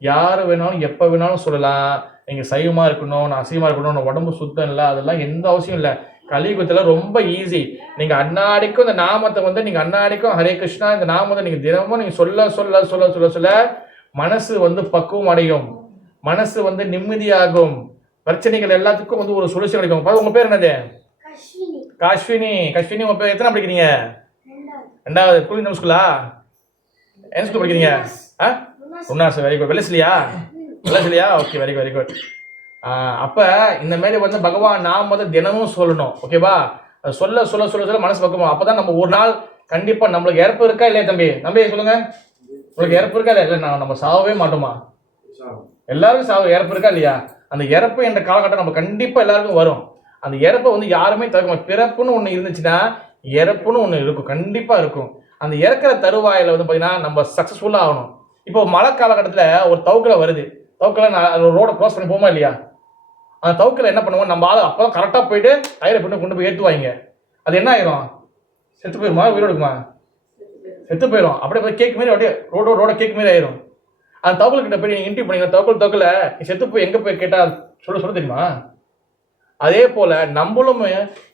யார் வேணாலும் எப்போ வேணாலும் சொல்லலாம். நீங்கள் சைவமாக இருக்கணும், நான் அசைவமாக இருக்கணும், நான் உடம்பு சுத்தம் இல்லை, அதெல்லாம் எந்த அவசியம் இல்லை. கலியுகத்தில் ரொம்ப ஈஸி. நீங்கள் அன்னாடிக்கும் இந்த நாமத்தை வந்து நீங்கள் அன்னாடிக்கும் ஹரே கிருஷ்ணா இந்த நாமத்தை நீங்கள் தினமும் நீங்கள் சொல்ல சொல்ல சொல்ல சொல்ல சொல்ல மனசு வந்து பக்குவம் அடையும், மனசு வந்து நிம்மதியாகும், பிரச்சனைகள் எல்லாத்துக்கும் வந்து ஒரு சொல்யூஷன் கிடைக்கும். உங்கள் பேர் என்னது? காஷ்வினி. காஷ்வினி, உங்கள் பேர் எத்தனை படிக்கிறீங்க? ரெண்டாவது. குழந்தை ஸ்கூலா? என்ன ஸ்கூல் படிக்கிறீங்க? உன்னாஸ், வெரி குட். வெள்ளசிலியா? வெள்ளசிலியா, okay, very good, very good. அப்போ இந்த மாதிரி வந்து பகவான் நாம் வந்து தினமும் சொல்லணும், ஓகேவா? சொல்ல சொல்ல சொல்ல சொல்ல மனசு பக்குவோம். அப்போ தான் நம்ம ஒரு நாள் கண்டிப்பாக நம்மளுக்கு இறப்பு இருக்கா இல்லையா? தம்பி தம்பி சொல்லுங்க, உங்களுக்கு இறப்பு இருக்கா இல்லை? இல்லை, நம்ம சாவவே மாட்டோமா? எல்லாருக்கும் இறப்பு இருக்கா இல்லையா? அந்த இறப்பு என்ற காலகட்டம் நம்ம கண்டிப்பாக எல்லாருக்கும் வரும். அந்த இறப்பை வந்து யாருமே தவிர்க்க மாட்டோம். பிறப்புன்னு ஒன்று இருந்துச்சுன்னா இறப்புன்னு ஒன்று இருக்கும், கண்டிப்பாக இருக்கும். அந்த இறக்குற தருவாயில் வந்து பார்த்தீங்கன்னா நம்ம சக்ஸஸ்ஃபுல்லாக ஆகணும். இப்போ மழை காலகட்டத்தில் ஒரு தவுக்கலை வருது, தவுக்கலை ரோடை க்ராஸ் பண்ணி போமா இல்லையா? அந்த தவுக்கலை என்ன பண்ணுவோம், நம்ம ஆள் அப்போ தான் கரெக்டாக போயிட்டு டயரை பண்ணி கொண்டு போய் ஏற்றுவாங்க. அது என்ன ஆயிரும்? செத்து போயிருமா? உயிரோடு இருக்குமா? செத்து போயிடும். அப்படியே போய் கேக் மாரி அப்படியே ரோட கேக் மாரி ஆயிரும். அந்த தவுக்கல் கிட்ட போய் நீங்கள் இன்ட்ரி பண்ணீங்க, தவுக்கல நீ செத்து போய் எங்கே போய் கேட்டால் சொல்ல தெரியுமா? அதே போல் நம்மளும்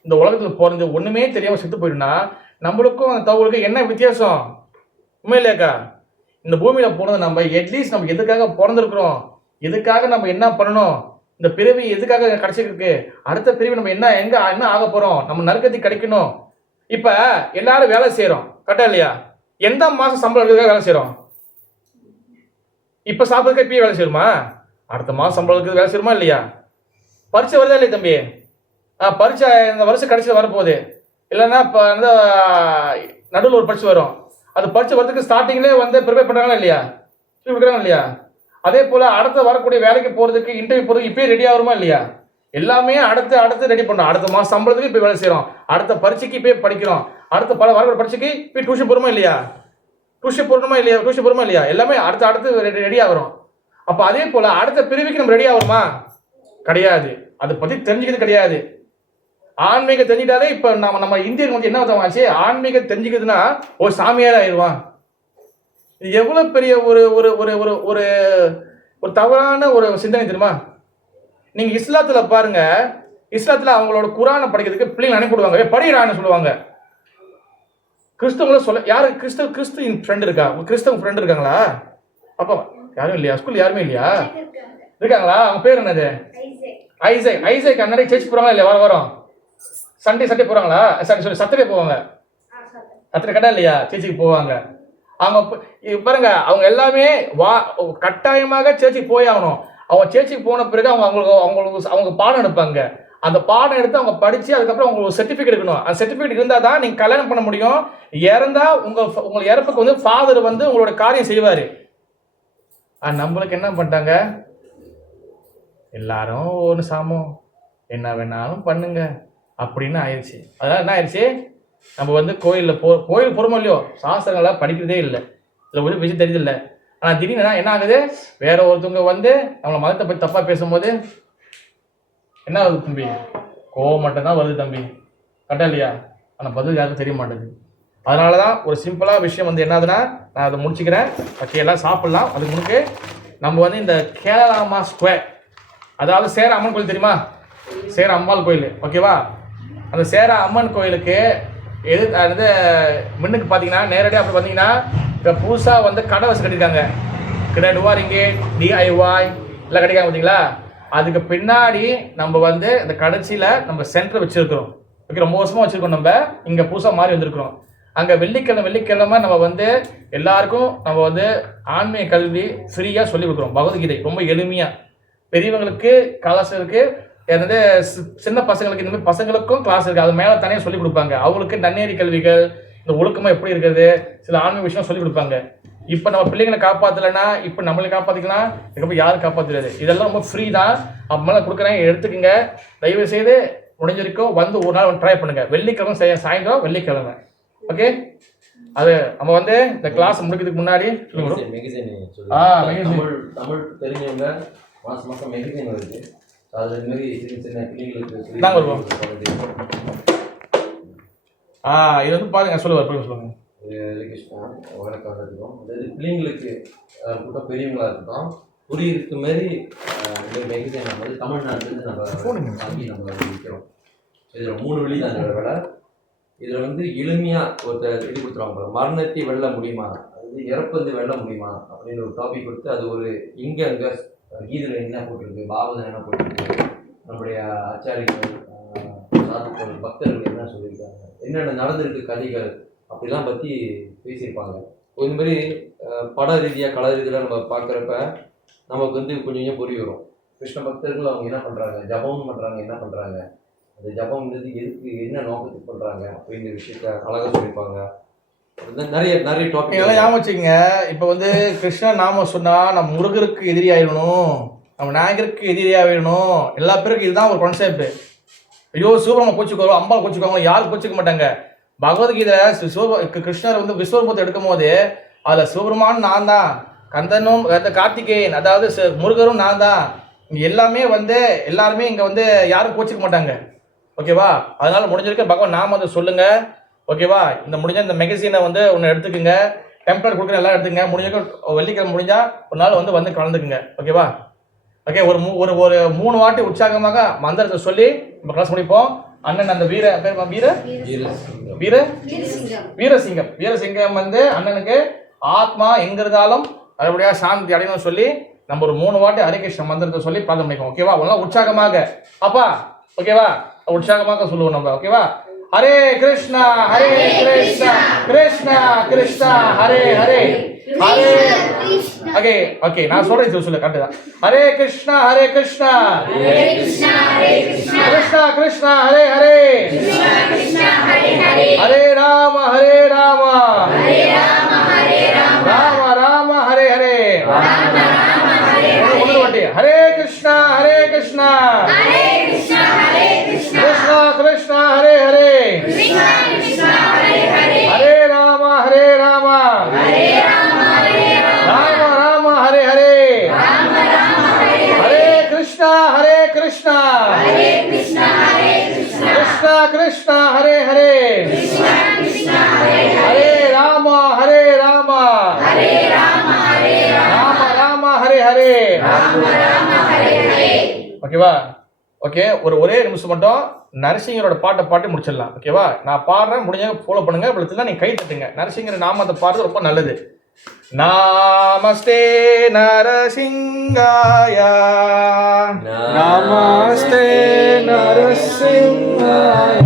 இந்த உலகத்தில் பிறந்து ஒன்றுமே தெரியாமல் செத்து போயிடுனா நம்மளுக்கும் அந்த தவுகளுக்கும் என்ன வித்தியாசம்? உண்மையிலேக்கா இந்த பூமியில் போனது நம்ம அட்லீஸ்ட் நம்ம எதுக்காக பிறந்திருக்கிறோம், எதுக்காக நம்ம என்ன பண்ணணும், இந்த பிறவி எதுக்காக கிடைச்சிருக்கு, அடுத்த பிறவி நம்ம என்ன ஆக போகிறோம், நம்ம நற்கதி கிடைக்கணும். இப்போ எல்லாரும் வேலை செய்கிறோம், கரெக்டா இல்லையா? எந்த மாதம் சம்பளம் இருக்கிறதுக்காக வேலை செய்கிறோம்? இப்போ சாப்பிட்றதுக்கு இப்பயே வேலை செய்யுமா? அடுத்த மாதம் சம்பளம் இருக்கிறது வேலை செய்யுமா இல்லையா? பரீட்சை வருதா இல்லையா தம்பி? பரீட்சை இந்த வருஷம் கடைசியில் வரப்போகுது, இல்லைன்னா இப்போ வந்து நடுவில் ஒரு பரீட்சை வரும். அது பரீட்சை வரதுக்கு ஸ்டார்டிங்லேயே வந்து ப்ரிப்பேர் பண்ணுறாங்களா இல்லையா? சொல்லி கொடுக்குறாங்க இல்லையா? அதே போல அடுத்த வரக்கூடிய வேலைக்கு போறதுக்கு இன்டர்வியூ போறதுக்கு இப்பயே ரெடி ஆகுமா இல்லையா? எல்லாமே அடுத்து ரெடி பண்ணோம். அடுத்த மாசம் சம்பளத்துக்கு இப்ப வேலை செய்யறோம், அடுத்த பரீட்சைக்கு இப்பயே படிக்கிறோம், அடுத்த வரக்கூடிய பரீட்சைக்கு இப்ப டியூஷன் போறோமா இல்லையா? டியூஷன் போறோமா இல்லையா? எல்லாமே அடுத்து ரெடி ஆகிறோம். அப்ப அதே போல அடுத்த பிரிவுக்கு நம்ம ரெடி ஆகிறோமா? கிடையாது. அதை பத்தி தெரிஞ்சுக்கிறது கிடையாது. ஆன்மீக தெரிஞ்சுட்டாலே இப்ப நம்ம இந்தியருக்கு வந்து என்ன ஆச்சு, ஆன்மீக தெரிஞ்சுக்கிறதுனா ஒரு சாமியார் ஆயிடுவான். இது எவ்வளவு பெரிய ஒரு ஒரு ஒரு ஒரு ஒரு ஒரு தவறான ஒரு சிந்தனை தெரியுமா? நீங்க இஸ்லாத்துல பாருங்க, இஸ்லாத்துல அவங்களோட குரானை படிக்கிறதுக்கு பிள்ளைங்க அனுப்பிடுவாங்க, படிக்கிறான்னு சொல்லுவாங்க. கிறிஸ்தவங்கள சொல்ல யாரு கிறிஸ்துவின் ஃப்ரெண்ட் இருக்கா? கிறிஸ்தவ ஃப்ரெண்ட் இருக்காங்களா? அப்போ யாரும் இல்லையா? ஸ்கூல் யாருமே இல்லையா? இருக்காங்களா? அவங்க பேர் என்னது? ஐசேக். அண்ணாடி சர்ச் போறாங்களா இல்லையா? வாரம் சண்டே போறாங்களா? சாரி சட்டர்டே போவாங்க. அத்தனை கடை இல்லையா? சர்ச்சுக்கு போவாங்க. அவங்க பாருங்க, அவங்க எல்லாமே கட்டாயமாக சர்ச்சுக்கு போய் ஆகணும். அவங்க சர்ச்சுக்கு போன பிறகு அவங்க பாடம் எடுப்பாங்க. அந்த பாடம் எடுத்து அவங்க படிச்சு அதுக்கப்புறம் உங்களுக்கு சர்டிபிகேட் இருக்கணும். அந்த சர்டிபிகேட் இருந்தா தான் நீங்க கல்யாணம் பண்ண முடியும். இறந்தா உங்க இறப்புக்கு வந்து ஃபாதர் வந்து உங்களோட காரியம் செய்வாரு. நம்மளுக்கு என்ன பண்ணிட்டாங்க, எல்லாரும் ஒன்று சாமம், என்ன வேணாலும் பண்ணுங்க அப்படின்னு ஆயிடுச்சு. அதனால என்ன ஆயிடுச்சு, நம்ம வந்து கோயில் போகிறோமோ இல்லையோ, சாஸ்திரங்களாக படிக்கிறதே இல்லை, இதில் ஒரு விஷயம் தெரியுதில்லை. ஆனால் திடீர்னு என்ன ஆகுது, வேற ஒருத்தவங்க வந்து நம்மளை மதத்தை பற்றி தப்பாக பேசும்போது என்ன வருது தம்பி? கோவம் மட்டும்தான் வருது தம்பி, கரெக்டா இல்லையா? ஆனால் பதில் யாருக்கும் தெரிய மாட்டேங்குது. அதனால தான் ஒரு சிம்பிளாக விஷயம் வந்து என்னதுன்னா, நான் அதை முடிச்சுக்கிறேன். ஓகே, எல்லாம் சாப்பிட்லாம். அதுக்கு முன்னுக்கு நம்ம வந்து இந்த கேரளாமா ஸ்கொயர், அதாவது சேர அம்மன் கோயில் தெரியுமா? சேர அம்பாள் கோயில், ஓகேவா? அந்த சேர அம்மன் கோயிலுக்கு வந்து முன்னுக்கு பார்த்தீங்கன்னா நேரடியாக அப்படி பார்த்தீங்கன்னா இப்போ புதுசாக வந்து கடை வசதி கட்டியிருக்காங்க. கிடையாடுவார் இங்கே டிஐஒய் எல்லாம் கிடைக்காங்க பார்த்தீங்களா? அதுக்கு பின்னாடி நம்ம வந்து இந்த கடைசியில் நம்ம சென்டர் வச்சுருக்கிறோம். ஓகே, ரொம்ப வருஷமாக வச்சுருக்கோம். நம்ம இங்கே புதுசாக மாறி வந்திருக்கிறோம். அங்கே வெள்ளிக்கிழமை நம்ம வந்து எல்லாருக்கும் நம்ம வந்து ஆன்மீக கல்வி ஃப்ரீயாக சொல்லி கொடுக்குறோம். பகவத்கீதை ரொம்ப எளிமையாக, பெரியவங்களுக்கு கிளாஸ் இருக்குது, என்னது சின்ன பசங்களுக்கு இந்த மாதிரி பசங்களுக்கும் கிளாஸ் இருக்குது. அது மேலே தனியாக சொல்லிக் கொடுப்பாங்க. அவங்களுக்கு நன்னேறி கல்விகள், இந்த ஒழுக்கமாக எப்படி இருக்கிறது, சில ஆன்மீக விஷயம் சொல்லிக் கொடுப்பாங்க. இப்போ நம்ம பிள்ளைங்களை காப்பாற்றலைன்னா இப்போ நம்மளை காப்பாற்றிக்கலாம், இதுக்கப்புறம் யாரும் காப்பாற்றிடாது. இதெல்லாம் ரொம்ப ஃப்ரீ தான். அப்போ கொடுக்குறேன், எடுத்துக்கோங்க. தயவு செய்து முடிஞ்ச வரைக்கும் வந்து ஒரு நாள் ட்ரை பண்ணுங்க. வெள்ளிக்கிழமை சாயந்தரம், வெள்ளிக்கிழமை. ஓகே, அது நம்ம வந்து இந்த கிளாஸ் முடிக்கிறதுக்கு முன்னாடி தமிழ் தெரிஞ்சவங்க மாசம் மெகசின் வருது. அது மாதிரி சின்ன பிள்ளைங்களுக்கு நாங்கள் வருவோம். இது வந்து பாருங்க, சொல்லுங்க. வணக்கம் இருக்கும். அதாவது பிள்ளைங்களுக்கு கூட்டம் பெரியவங்களா இருக்கட்டும், புரியுறதுக்கு மாரி இந்த மெகசின் நம்ம வந்து தமிழ்நாட்டிலேருந்து நம்ம விற்கிறோம். இதில் 3 வழி தான் இந்த வேலை. இதில் வந்து எளிமையாக ஒருத்தர் இது கொடுத்துருவாங்க, மரணத்தை வெல்ல முடியுமா, அதாவது இறப்பது வெல்ல முடியுமா அப்படின்னு ஒரு டாபிக் கொடுத்து, அது ஒரு அங்கே கீதையில் என்ன போட்டிருக்கு, பாகவதம் என்ன போட்டிருக்கு, நம்முடைய ஆச்சாரியர்கள் சாதுக்கள் பக்தர்கள் என்ன சொல்லியிருக்காங்க, என்னென்ன நடந்திருக்கு கதைகள் அப்படிலாம் பற்றி பேசியிருப்பாங்க. இந்த மாதிரி பட ரீதியாக கலை ரீதியாக நம்ம பார்க்குறப்ப நமக்கு வந்து கொஞ்சம் புரிய வரும். கிருஷ்ண பக்தர்கள் அவங்க என்ன பண்ணுறாங்க, ஜபம் பண்ணுறாங்க, என்ன பண்ணுறாங்க, அந்த ஜபம் வந்து எதுக்கு, என்ன நோக்கத்துக்கு பண்ணுறாங்க அப்படிங்கிற விஷயத்த அழகாக சொல்லியிருப்பாங்க. நிறைய டாபிக் எல்லாம் ஞாபகம் வச்சுக்கோங்க. இப்போ வந்து கிருஷ்ண நாம சொன்னால் நம்ம முருகருக்கு எதிரியாயிடணும், நம்ம நாயகருக்கு எதிரியாகிடணும். எல்லா பேருக்கும் இதுதான் ஒரு கான்செப்ட். ஐயோ சிவபெருமா கோச்சுக்கோ, அம்பாள் கோச்சுக்கோங்க, யாரும் கோச்சிக்க மாட்டாங்க. பகவத்கீதை கிருஷ்ணர் வந்து விஸ்வரூபத்தை எடுக்கும் போது அதில் சிவபெருமான் நான் தான், கந்தனும் கார்த்திகேயன் அதாவது முருகரும் நான் தான். இங்கே எல்லாமே வந்து எல்லாருமே இங்கே வந்து யாரும் கோச்சிக்க மாட்டாங்க. ஓகேவா? அதனால முடிஞ்ச வரைக்கும் பகவான் நாம வந்து சொல்லுங்க. ஓகேவா? இந்த முடிஞ்ச இந்த மெகசீனை வந்து ஒன்று எடுத்துக்கோங்க, டெம்ப்ளேட் கொடுக்குற எல்லாம் எடுத்துங்க. முடிஞ்ச வரைக்கும் வெள்ளிக்கிழமை முடிஞ்சா ஒரு நாள் வந்து கலந்துக்குங்க. ஓகேவா? ஓகே, ஒரு 3 வாட்டி உற்சாகமாக மந்திரத்தை சொல்லி நம்ம கிளாஸ் முடிப்போம். அண்ணன் அந்த வீரசிங்கம் வந்து அண்ணனுக்கு ஆத்மா எங்க இருந்தாலும் அதுபடியா சாந்தி அடையணும்னு சொல்லி நம்ம ஒரு 3 வாட்டி ஹரே கிருஷ்ண மந்திரத்தை சொல்லி பிரார்த்தனை பண்ணிக்கோம். ஓகேவா? ஒன்றா உற்சாகமாக அப்பா, ஓகேவா, உற்சாகமாக சொல்லுவோம் நம்ம. ஓகேவா? ஹரே கிருஷ்ணா கிருஷ்ணா கிருஷ்ணா ஹரே ஹரே ஹரே. ஓகே நான் சொல்றேன் சொல்லு கரெக்ட் தான். Hare Krishna Krishna Krishna Hare Hare Hare Rama Rama Rama Hare Hare Krishna Krishna Hare Hare, Hare Rama Hare Rama, Rama Rama Hare Hare, Hare Krishna Krishna Krishna Hare Hare, Hare Rama Rama, Rama Hare Hare. ஓகேவா? ஓகே, ஒரே நிமிஷம் மட்டும் நரசிங்கரோட பாட்டை பாட்டு முடிச்சிடலாம். ஓகேவா? நான் பாடுறேன், முடிஞ்ச ஃபாலோ பண்ணுங்க. அப்படி நீங்க கை தட்டுங்க. நரசிங்கர் நாமத்தை பாடுறது ரொம்ப நல்லது. நமஸ்தே நரசிங்காய, நமஸ்தே நரசிம்ஹாய,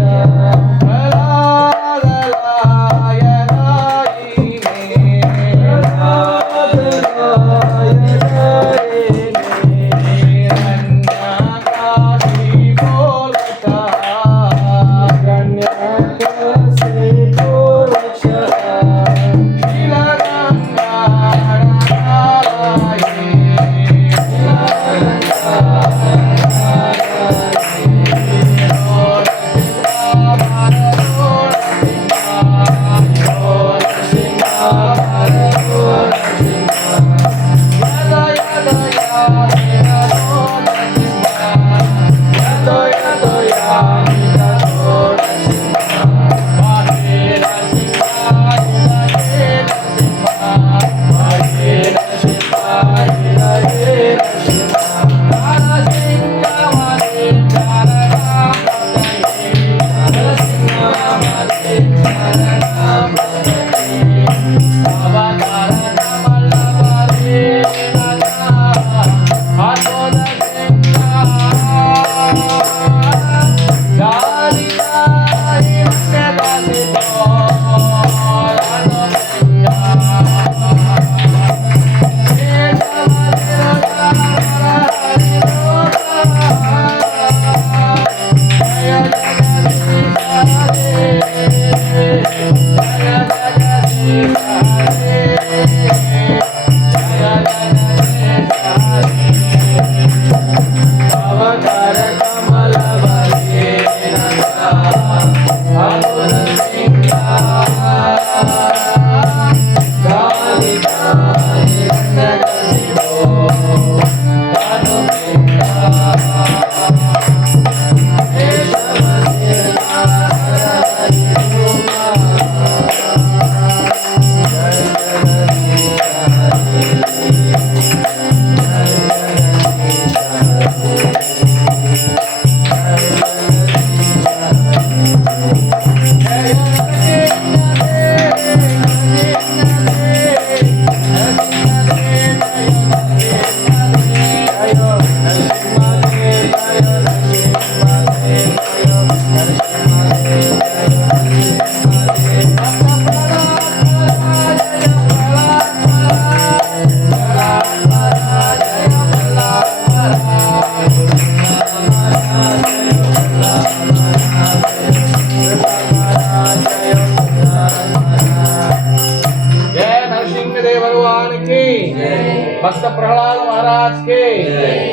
भक्त प्रहलाद महाराज के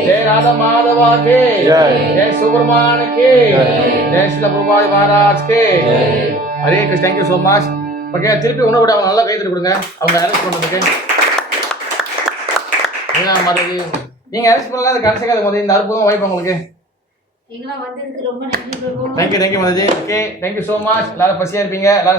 जय, राधा माधवा के जय, सुब्रमण्य के जय, श्रील प्रभुपाद महाराज के Hare Krishna. Thank you so much. Okay, திருப்பி உணவு விட அவங்க நல்லா கை தட்டி கொடுங்க. அவங்க அரேஞ்ச் பண்ணுறதுக்கு நீங்கள் அரேஞ்ச் பண்ணலாம். அது கடைசிக்காத முதல் இந்த அற்புதம் வாய்ப்பு உங்களுக்கு. எங்களாம் வந்ததுக்கு ரொம்ப நன்றி பிரபு. தேங்க்யூ மதஜி. Okay, thank you so much. எல்லாரும் பசியாக இருப்பீங்க. எல்லாரும்